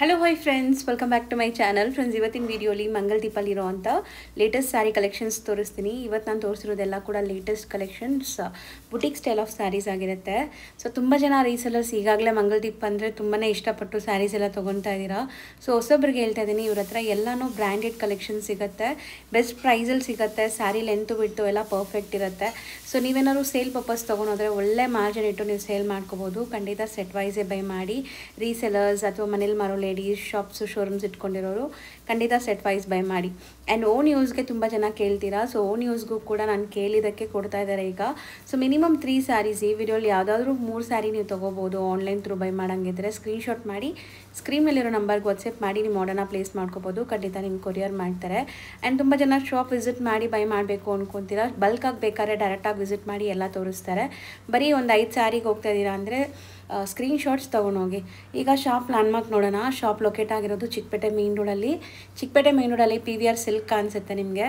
Hello hi friends, welcome back to my channel. Friends, ಇವತ್ತಿನ ವೀಡಿಯೋಲಿ ಮಂಗಲ್ ದೀಪಲ್ಲಿ ಇರೋವಂಥ ಲೇಟೆಸ್ಟ್ ಸ್ಯಾರಿ ಕಲೆಕ್ಷನ್ಸ್ ತೋರಿಸ್ತೀನಿ. ಇವತ್ತು ನಾನು ತೋರಿಸಿರೋದೆಲ್ಲ ಕೂಡ latest collections, boutique style of sarees ಆಗಿರುತ್ತೆ. ಸೊ ತುಂಬ ಜನ ರೀಸೆಲರ್ಸ್ ಈಗಾಗಲೇ ಮಂಗಲ್ ದೀಪ ಅಂದರೆ ತುಂಬಾ ಇಷ್ಟಪಟ್ಟು ಸ್ಯಾರೀಸ್ ಎಲ್ಲ ತೊಗೊತಾ ಇದ್ದೀರಾ. ಸೊ ಹೊಸೊಬ್ರಿಗೆ ಹೇಳ್ತಾ ಇದ್ದೀನಿ, ಇವ್ರ ಹತ್ರ ಎಲ್ಲನೂ ಬ್ರ್ಯಾಂಡೆಡ್ ಕಲೆಕ್ಷನ್ ಸಿಗುತ್ತೆ, ಬೆಸ್ಟ್ ಪ್ರೈಸಲ್ಲಿ ಸಿಗುತ್ತೆ, ಸ್ಯಾರಿ ಲೆಂತು ಬಿಟ್ಟು ಎಲ್ಲ ಪರ್ಫೆಕ್ಟ್ ಇರುತ್ತೆ. ಸೊ ನೀವೇನಾದ್ರು ಸೇಲ್ ಪರ್ಪಸ್ ತೊಗೊಂಡೋದ್ರೆ ಒಳ್ಳೆ ಮಾರ್ಜಿನ್ ಇಟ್ಟು ನೀವು ಸೇಲ್ ಮಾಡ್ಕೋಬೋದು. ಖಂಡಿತ ಸೆಟ್ ವೈಸೇ ಬೈ ಮಾಡಿ. ರೀಸೆಲರ್ಸ್ ಅಥವಾ ಮನೇಲಿ ಮಾರೋ ಲೇಡೀಸ್, ಶಾಪ್ಸು, ಶೋರೂಮ್ಸ್ ಇಟ್ಕೊಂಡಿರೋರು ಖಂಡಿತ ಸೆಟ್ ವೈಸ್ ಬೈ ಮಾಡಿ. ಆ್ಯಂಡ್ ಓನ್ ಯೂಸ್ಗೆ ತುಂಬ ಜನ ಕೇಳ್ತೀರಾ. ಸೊ ಓನ್ ಯೂಸ್ಗೂ ಕೂಡ ನಾನು ಕೇಳಿದ್ದಕ್ಕೆ ಕೊಡ್ತಾ ಇದ್ದಾರೆ ಈಗ. So minimum 3 sarees. ಈ ವಿಡಿಯೋಲಿ ಯಾವುದಾದ್ರೂ 3 ಸ್ಯಾರಿ ನೀವು ತೊಗೋಬೋದು. ಆನ್ಲೈನ್ ಥ್ರೂ ಬೈ ಮಾಡೋಂಗಿದ್ರೆ ಸ್ಕ್ರೀನ್ಶಾಟ್ ಮಾಡಿ ಸ್ಕ್ರೀನಲ್ಲಿರೋ ನಂಬರ್ಗೆ ವಾಟ್ಸಪ್ ಮಾಡಿ ನೀವು ಆರ್ಡರ್ನ ಪ್ಲೇಸ್ ಮಾಡ್ಕೋಬೋದು. ಖಂಡಿತ ನಿಮ್ಗೆ ಕೊರಿಯರ್ ಮಾಡ್ತಾರೆ. ಆ್ಯಂಡ್ ತುಂಬ ಜನ ಶಾಪ್ ವಿಸಿಟ್ ಮಾಡಿ ಬೈ ಮಾಡಬೇಕು ಅಂದ್ಕೊತೀರಾ. ಬಲ್ಕಾಗಿ ಬೇಕಾದ್ರೆ ಡೈರೆಕ್ಟಾಗಿ ವಿಸಿಟ್ ಮಾಡಿ ಎಲ್ಲ ತೋರಿಸ್ತಾರೆ. ಬರೀ ಒಂದು 5 ಸ್ಯಾರಿಗೆ ಹೋಗ್ತಾ ಇದ್ದೀರಾ ಅಂದರೆ ಸ್ಕ್ರೀನ್ಶಾಟ್ಸ್ ತೊಗೊಂಡೋಗಿ. ಈಗ ಶಾಪ್ ಲ್ಯಾಂಡ್ಮಾರ್ಕ್ ನೋಡೋಣ. ಶಾಪ್ ಲೊಕೇಟ್ ಆಗಿರೋದು ಚಿಕ್ಕಪೇಟೆ ಮೇನ್ ರೋಡಲ್ಲಿ. ಚಿಕ್ಕಪೇಟೆ ಮೇನ್ ರೋಡಲ್ಲಿ PVR ಸಿಲ್ಕ್ ಅನಿಸುತ್ತೆ ನಿಮಗೆ.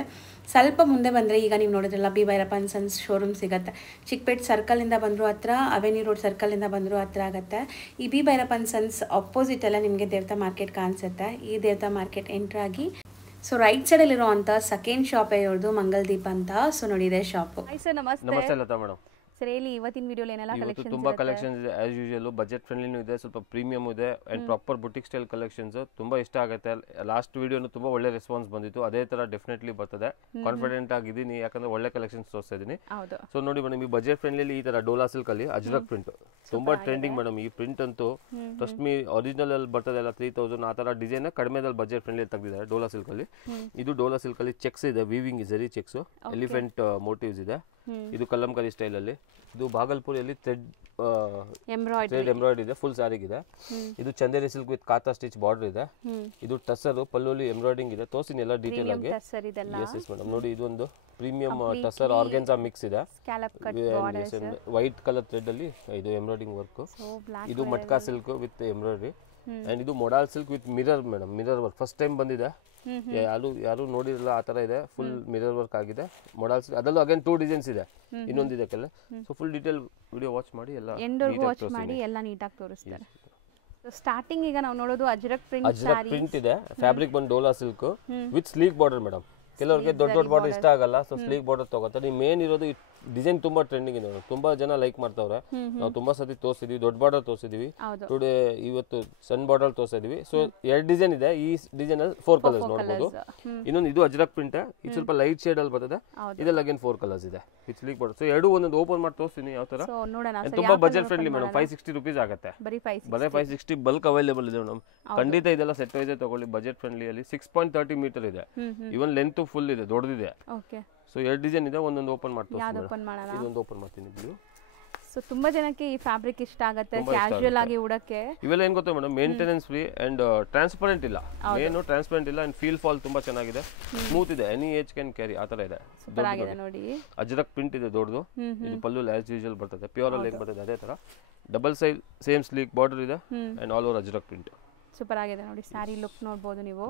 ಸ್ವಲ್ಪ ಮುಂದೆ ಬಂದರೆ ಈಗ ನೀವು ನೋಡಿದ್ರಲ್ಲ B Bhyrappa and sons showroom ಸಿಗುತ್ತೆ. ಚಿಕ್ಕಪೇಟೆ ಸರ್ಕಲಿಂದ ಬಂದರೂ ಹತ್ರ, ಅವೆನ್ಯೂ ರೋಡ್ ಸರ್ಕಲಿಂದ ಬಂದರೂ ಹತ್ರ ಆಗುತ್ತೆ. ಈ ಬಿ ಭೈರಪ್ಪ ಆ್ಯಂಡ್ ಸನ್ಸ್ ಅಪೋಸಿಟೆಲ್ಲ ನಿಮಗೆ ದೇವತಾ ಮಾರ್ಕೆಟ್ ಕಾಣಿಸುತ್ತೆ. ಈ ದೇವತಾ ಮಾರ್ಕೆಟ್ ಎಂಟ್ರಾಗಿ ಸೊ ರೈಟ್ ಸೈಡಲ್ಲಿರೋ ಅಂಥ ಸೆಕೆಂಡ್ ಶಾಪೇ ಇರೋದು ಮಂಗಲ್ ದೀಪ ಅಂತ. ಸೊ ನೋಡಿ, ಇದೆ ಶಾಪು. ನಮಸ್ತೆ ಲತಾ ಮೇಡಮ್. ಸರ್ ಹೇಳಿ, ಇವತ್ತಿನ ವಿಡಿಯೋಲಿ ಏನೆಲ್ಲ ಕಲೆಕ್ಷನ್ಸ್? ತುಂಬಾ ಕಲೆಕ್ಷನ್ಸ್ ಇದೆ ಆಸ್ ಯೂಶುವಲ್. ಬಜೆಟ್ ಫ್ರೆಂಡ್ಲಿನೂ ಇದೆ, ಸ್ವಲ್ಪ ಪ್ರೀಮಿಯಂ ಇದೆ and proper boutique style collections. ತುಂಬಾ ಇಷ್ಟ ಆಗುತ್ತೆ. ಲಾಸ್ಟ್ ವಿಡಿಯೋನು ತುಂಬಾ ಒಳ್ಳೆ ರೆಸ್ಪಾನ್ಸ್ ಬಂದಿತ್ತು. ಅದೇ ತರ ಡೆಫಿನೆಟ್ಲಿ ಬರ್ತದೆ. ಕಾನ್ಫಿಡೆಂಟ್ ಆಗಿದ್ದೀನಿ, ಯಾಕಂದ್ರೆ ಒಳ್ಳೆ ಕಲೆಕ್ಷನ್ಸ್ ತೋರಿಸ್ತಾ ಇದೀನಿ. ಸೊ ನೋಡಿ ಮೇಡಮ್, ಈ ಬಜೆಟ್ ಫ್ರೆಂಡ್ಲಿ ಈ ತರ ಡೋಲಾ ಸಿಲ್ಕ್ ಅಲ್ಲಿ ಅಜ್ರಕ್ ಪ್ರಿಂಟ್ ತುಂಬಾ ಟ್ರೆಂಡಿಂಗ್ ಮೇಡಮ್. ಈ ಪ್ರಿಂಟ್ ಅಂತೂ ಟ್ರಸ್ಟ್ ಮೀ, ಒರಿಜಿನಲ್ ಅಲ್ಲಿ ಬರ್ತದೆ ಎಲ್ಲ 3000 ಆ ತರ ಡಿಸೈನ್ ಕಡಿಮೆದಲ್ಲಿ ಬಜೆಟ್ ಫ್ರೆಂಡ್ಲಿ ತೆಗೆದಿದ್ದಾರೆ ಡೋಲಾ ಸಿಲ್ಕ್ ಅಲ್ಲಿ. ಇದು ಡೋಲಾ ಸಿಲ್ಕ್ ಅಲ್ಲಿ ಚೆಕ್ಸ್ ಇದೆ, weaving zari checks, elephant motifs ಇದೆ. ಇದು ಕಲಂಕರಿ ಸ್ಟೈಲ್ ಅಲ್ಲಿ. ಇದು ಭಾಗಲ್ಪುರಿಯಲ್ಲಿ ಥ್ರೆಡ್ ಎಂಬ್ರಾಯ್ಡ್ ಇದೆ, ಫುಲ್ ಸ್ಯಾರಿಗೆ ಇದೆ. ಇದು Chanderi silk with katha stitch border ಇದೆ. ಇದು ಟಸರ್, ಪಲ್ಲುಲಿ ಎಂಬ್ರಾಯ್ಡಿಂಗ್ ಇದೆ. ತೋರಿಸಿನಿ ಎಲ್ಲ ಡೀಟೇಲ್ ಆಗಿ. ಎಸ್ ಎಸ್ ಮೇಡಮ್, ನೋಡಿ ಇದು ಒಂದು ಪ್ರೀಮಿಯಂ ಟಸರ್ ಆರ್ಗೆನ್ಸಾ ಮಿಕ್ಸ್ ಇದೆ. ವೈಟ್ ಕಲರ್ ಥ್ರೆಡ್ ಅಲ್ಲಿ ಇದು ಎಂಬ್ರಾಯ್ಡಿಂಗ್ ವರ್ಕ್. ಇದು ಮಟ್ಕಾ ಸಿಲ್ಕ್ ವಿತ್ ಎಂಬ್ರಾಯ್ಡ್ರಿ. ಅಂಡ್ ಇದು modal silk with mirror madam. Mirror work first time ಬಂದಿದೆ. ಯಾರು ನೋಡಿರಲ್ಲ, ಆ ತರ ಇದೆ. ಫುಲ್ ಮಿರರ್ ವರ್ಕ್ ಆಗಿದೆ. ಮೊಡಾಲ್ ಸಿಲ್ಕ್ ಅದರಲ್ಲೂ ಅಗೇನ್ 2 ಡಿಸೈನ್ಸ್ ಇದೆ. ಇನ್ನೊಂದಿದೆ ಕೆಲ. So full detail video watch ಮಾಡಿ ಎಲ್ಲ ನೀಟಾಗಿ ತೋರಿಸ್ತಾರೆ. ಸ್ಟಾರ್ಟಿಂಗ್ ಈಗ ನಾವು ನೋಡೋದು ಅಜ್ರಕ್ ಪ್ರಿಂಟ್ ಇದೆ. ಫ್ಯಾಬ್ರಿಕ್ ಬಂದು Dhola silk with sleek border madam. ಕೆಲವರಿಗೆ ದೊಡ್ಡ ಬಾರ್ಡರ್ ಇಷ್ಟ ಆಗಲ್ಲ, ಸೊ ಸ್ಲೀಕ್ ಬಾರ್ಡರ್ ತಗೋತಾರೆ. ಈ ಮೇನ್ ಇರೋದು ಡಿಸೈನ್ ತುಂಬಾ ಟ್ರೆಂಡಿಂಗ್ ಇದೆ, ತುಂಬಾ ಜನ ಲೈಕ್ ಮಾಡ್ತಾವ್ರೆ. ನಾವು ತುಂಬಾ ಸತಿ ತೋರಿಸಿದ್ವಿ, ದೊಡ್ಡ ಬಾರ್ಡರ್ ತೋರಿಸಿದ್ವಿ. ಟುಡೇ ಇವತ್ತು ಸಣ್ಣ ಬಾರ್ಡರ್ ತೋರಿಸ್ತಾ ಇದೀವಿ. ಸೊ 2 ಡಿಸೈನ್ ಇದೆ. ಈ ಡಿಸೈನ್ ಅಲ್ಲಿ 4 ಕಲರ್ಸ್ ನೋಡಬಹುದು. ಇನ್ನೊಂದು ಇದು ಅಜ್ರಕ್ ಪ್ರಿಂಟ್, ಇದು ಸ್ವಲ್ಪ ಲೈಟ್ ಶೇಡ್ ಅಲ್ಲಿ ಬರ್ತದೆ. ಇದೆಲ್ಲ ಅಗೇನ್ 4 ಕಲರ್ಸ್ ಇದೆ ವಿತ್ ಸ್ಲೀಕ್ ಬಾರ್ಡರ್. ಸೊ ಎರಡು ಒಂದೊಂದು ಓಪನ್ ಮಾಡಿ ತೋರಿಸ್ತೀನಿ ಯಾವ ತರ. ತುಂಬಾ ಬಜೆಟ್ ಫ್ರೆಂಡ್ಲಿ ಮೇಡಮ್. 560 rupees ಆಗುತ್ತೆ. ಬರೀ 560 ಬಲ್ಕ್ ಅವೈಲೇಬಲ್ ಇದೆ ಮೇಡಮ್. ಖಂಡಿತ ಇದೆಲ್ಲ ಸೆಟ್ ವೈಸ್ ತಗೊಳ್ಳಿ. ಬಜೆಟ್ ಫ್ರೆಂಡ್ಲಿ ಅಲ್ಲಿ 6.30 ಮೀಟರ್ ಇದೆ. ಇವನ್ ಲೆಂತ್ ಫುಲ್ ಇದೆ, ದೊಡ್ಡದಿದೆ. ಸೊ 2 ಡಿಸೈನ್ ಇದೆ. ಒಂದೊಂದು ಓಪನ್ ಮಾಡ್ತೀನಿ. ಇದೊಂದು ಓಪನ್ ಮಾಡ್ತೀನಿ ಬ್ಲೂ. ಸೊ ತುಂಬಾ ಜನಕ್ಕೆ ಈ ಫ್ಯಾಬ್ರಿಕ್ ಇಷ್ಟ ಆಗುತ್ತೆ, ಕ್ಯಾಶುಯಲ್ ಆಗಿ ಉಡಕ್ಕೆ. ಇವೆಲ್ಲ ಏನ್ ಗೊತ್ತಾ madam, maintenance free and transparent ಇಲ್ಲ. ಏನು ಟ್ರಾನ್ಸ್ಪರೆಂಟ್ ಇಲ್ಲ ಅಂಡ್ ಫೀಲ್ ಫಾಲ್ ತುಂಬಾ ಚೆನ್ನಾಗಿದೆ, ಸ್ಮೂತ್ ಇದೆ. ಎನಿ ಏಜ್ ಕ್ಯಾನ್ ಕ್ಯಾರಿ, ಆ ತರ ಇದೆ. ನೋಡಿ, ಅಜ್ರಕ್ ಪ್ರಿಂಟ್ ಇದೆ ದೊಡ್ಡದು. ಇದು ಪಲ್ಲು ಆಸ್ ಯೂಶುವಲ್ ಬರ್ತದೆ, ಪ್ಯೂರ್ ಅಲ್ಲಿ ಏನ್ ಬರ್ತದೆ ಅದೇ ತರ. Double side same sleek border ಇದೆ and all over Ajrakh print. Super ಆಗಿದೆ ನೋಡಿ. ಸ್ಯಾರಿ ಲುಕ್ ನೋಡಬಹುದು ನೀವು.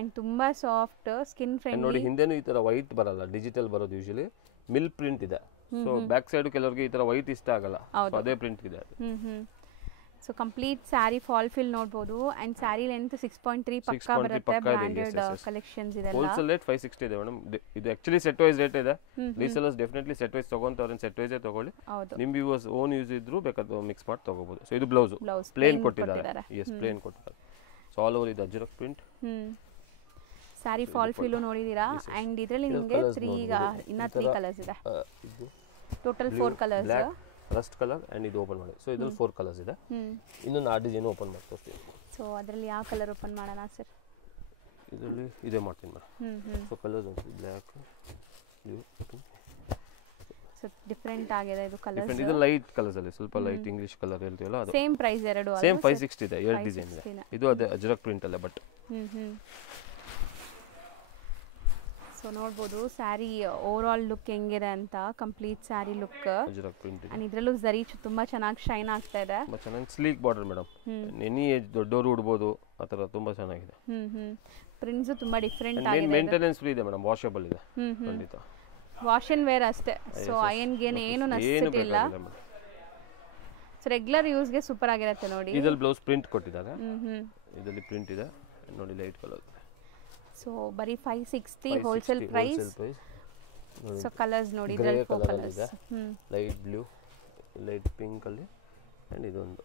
ಅಂಡ್ ತುಂಬಾ ಸಾಫ್ಟ್, ಸ್ಕಿನ್ ಫ್ರೆಂಡ್ಲಿ. ನೋಡಿ ಹಿಂದೆನೂ ಈ ತರ ವೈಟ್ ಬರಲ್ಲ, ಡಿಜಿಟಲ್ ಬರೋದು ಯೂಶುವಲಿ. ಮಿಲ್ ಪ್ರಿಂಟ್ ಇದೆ. ಸೊ ಬ್ಯಾಕ್ ಸೈಡ್ ಕೆಲವರಿಗೆ ಈ ತರ ವೈಟ್ ಇಷ್ಟ ಆಗಲ್ಲ, ಸೊ ಅದೇ ಪ್ರಿಂಟ್ ಇದೆ. So complete sari fall fill ನೋಡಬಹುದು. ಅಂಡ್ ಸ್ಯಾರಿ ಲೆಂತ್ 6.3 ಪಕ್ಕಾ ಬರುತ್ತೆ. ಬ್ರಾಂಡೆಡ್ ಕಲೆಕ್ಷನ್ಸ್ ಇದೆ. ಹೋಲ್ಸೇಲ್ ರೇಟ್ 560 ಇದೆ ಮೇಡಮ್. ಇದು ಆಕ್ಚುಲಿ ಸೆಟ್ ವೈಸ್ ರೇಟ್ ಇದೆ. ರೀಸೆಲರ್ಸ್ ಡೆಫಿನೆಟ್ಲಿ ಸೆಟ್ ವೈಸ್ ತಗೊಂತವ್ರೆ, ಸೆಟ್ ವೈಸ್ ತಗೊಳ್ಳಿ. ನಿಮ್ ವ್ಯೂವರ್ಸ್ ಓನ್ ಯೂಸ್ ಇದ್ರು ಬೇಕಾದ್ರೆ ಮಿಕ್ಸ್ ಮಾಡಿ ತಗೋಬಹುದು. ಸೊ ಇದು ಬ್ಲೌಸ್ ಪ್ಲೇನ್ ಕೊಟ್ಟಿದ್ದಾರೆ. ಎಸ್, ಪ್ಲೇನ್ ಕೊಟ್ಟಿದ್ದಾರೆ. ಸೊ ಆಲ್ ಓವರ್ ಇದು Ajrakh print. Sari fall fill ನೋಡಿದೀರಾ. ಅಂಡ್ ಇದರಲ್ಲಿ ನಿಮಗೆ 3 ಕಲರ್ಸ್ ಇದೆ. Total 4 colours. Rust colour and ಇದು ಓಪನ್ ಮಾಡಿ. ಸೊ ಇದ್ರಲ್ಲಿ 4 ಕಲರ್ಸ್ ಇದೆ. ಇನ್ನೊಂದು 6 ಡಿಸೈನ್ ಓಪನ್ ಮಾಡಿ ತೋರಿಸ್ತೀನಿ. ಸೊ ಅದರಲ್ಲಿ ಯಾವ ಕಲರ್ ಓಪನ್ ಮಾಡೋಣ ಸರ್? ಇದರಲ್ಲಿ ಇದೇ ಮಾಡ್ತೀನಿ madam. So colours black, blue, so different ಆಗಿದೆ ಇದು ಕಲರ್ಸ್. ಇದು ಲೈಟ್ ಕಲರ್ಸ್ ಅಲ್ಲಿ ಸ್ವಲ್ಪ ಲೈಟ್ ಇಂಗ್ಲಿಷ್ ಕಲರ್ ಹೇಳ್ತೀವಲ್ಲ ಅದು. ಸೇಮ್ ಪ್ರೈಸ್ ಎರಡು. ಸೇಮ್ 560 ಇದೆ. 2 ಡಿಸೈನ್ ಇದೆ. ಇದು ಅದೇ ಅಜ್ರಕ್ ಪ್ರಿಂಟ್ ಅಲ್ಲ ಬಟ್. ಸೊ ನೋಡಬಹುದು ಸ್ಯಾರಿ ಓವರ್ ಆಲ್ ಲುಕ್ ಹೆಂಗಿದೆ ಅಂತ. Complete sari look Ajrakh print ಇದೆ. ಅಂಡ್ ಇದರಲ್ಲೂ ಜರಿ ತುಂಬಾ ಚೆನ್ನಾಗಿ ಶೈನ್ ಆಗ್ತಾ ಇದೆ. ತುಂಬಾ ಚೆನ್ನಾಗಿ sleek border madam. Any age ದೊಡ್ಡವರು ಉಡಬಹುದು, ಆ ತರ ತುಂಬಾ ಚೆನ್ನಾಗಿದೆ. ಪ್ರಿಂಟ್ಸ್ ತುಂಬಾ ಡಿಫರೆಂಟ್ ಆಗಿದೆ. ಮೇಂಟೆನೆನ್ಸ್ ಫ್ರೀ ಇದೆ ಮೇಡಮ್, ವಾಷಬಲ್ ಇದೆ ಖಂಡಿತ. ವಾಶ್ ಅಂಡ್ ವೇರ್ ಅಷ್ಟೇ. ಸೊ ಐರನ್ ಗೇನ್ ಏನು ನೆಸೆಸಿಟಿ ಇಲ್ಲ. ಸೊ ರೆಗ್ಯುಲರ್ ಯೂಸ್ಗೆ ಸೂಪರ್ ಆಗಿರುತ್ತೆ ನೋಡಿ. ಇದರಲ್ಲಿ ಬ್ಲೌಸ್ ಪ್ರಿಂಟ್ ಕೊಟ್ಟಿದ್ದಾರೆ, ಇದರಲ್ಲಿ ಪ್ರಿಂಟ್ ಇದೆ ನೋಡಿ, ಲೈಟ್ ಕಲರ್. ಸೊ ಬರೀ 560 ಹೋಲ್ಸೇಲ್ ಪ್ರೈಸ್. ಸೊ ಕಲರ್ಸ್ ನೋಡಿ, ಇದರಲ್ಲಿ 4 colours, light blue, light pink ಅಲ್ಲಿ ಅಂಡ್ ಇದೊಂದು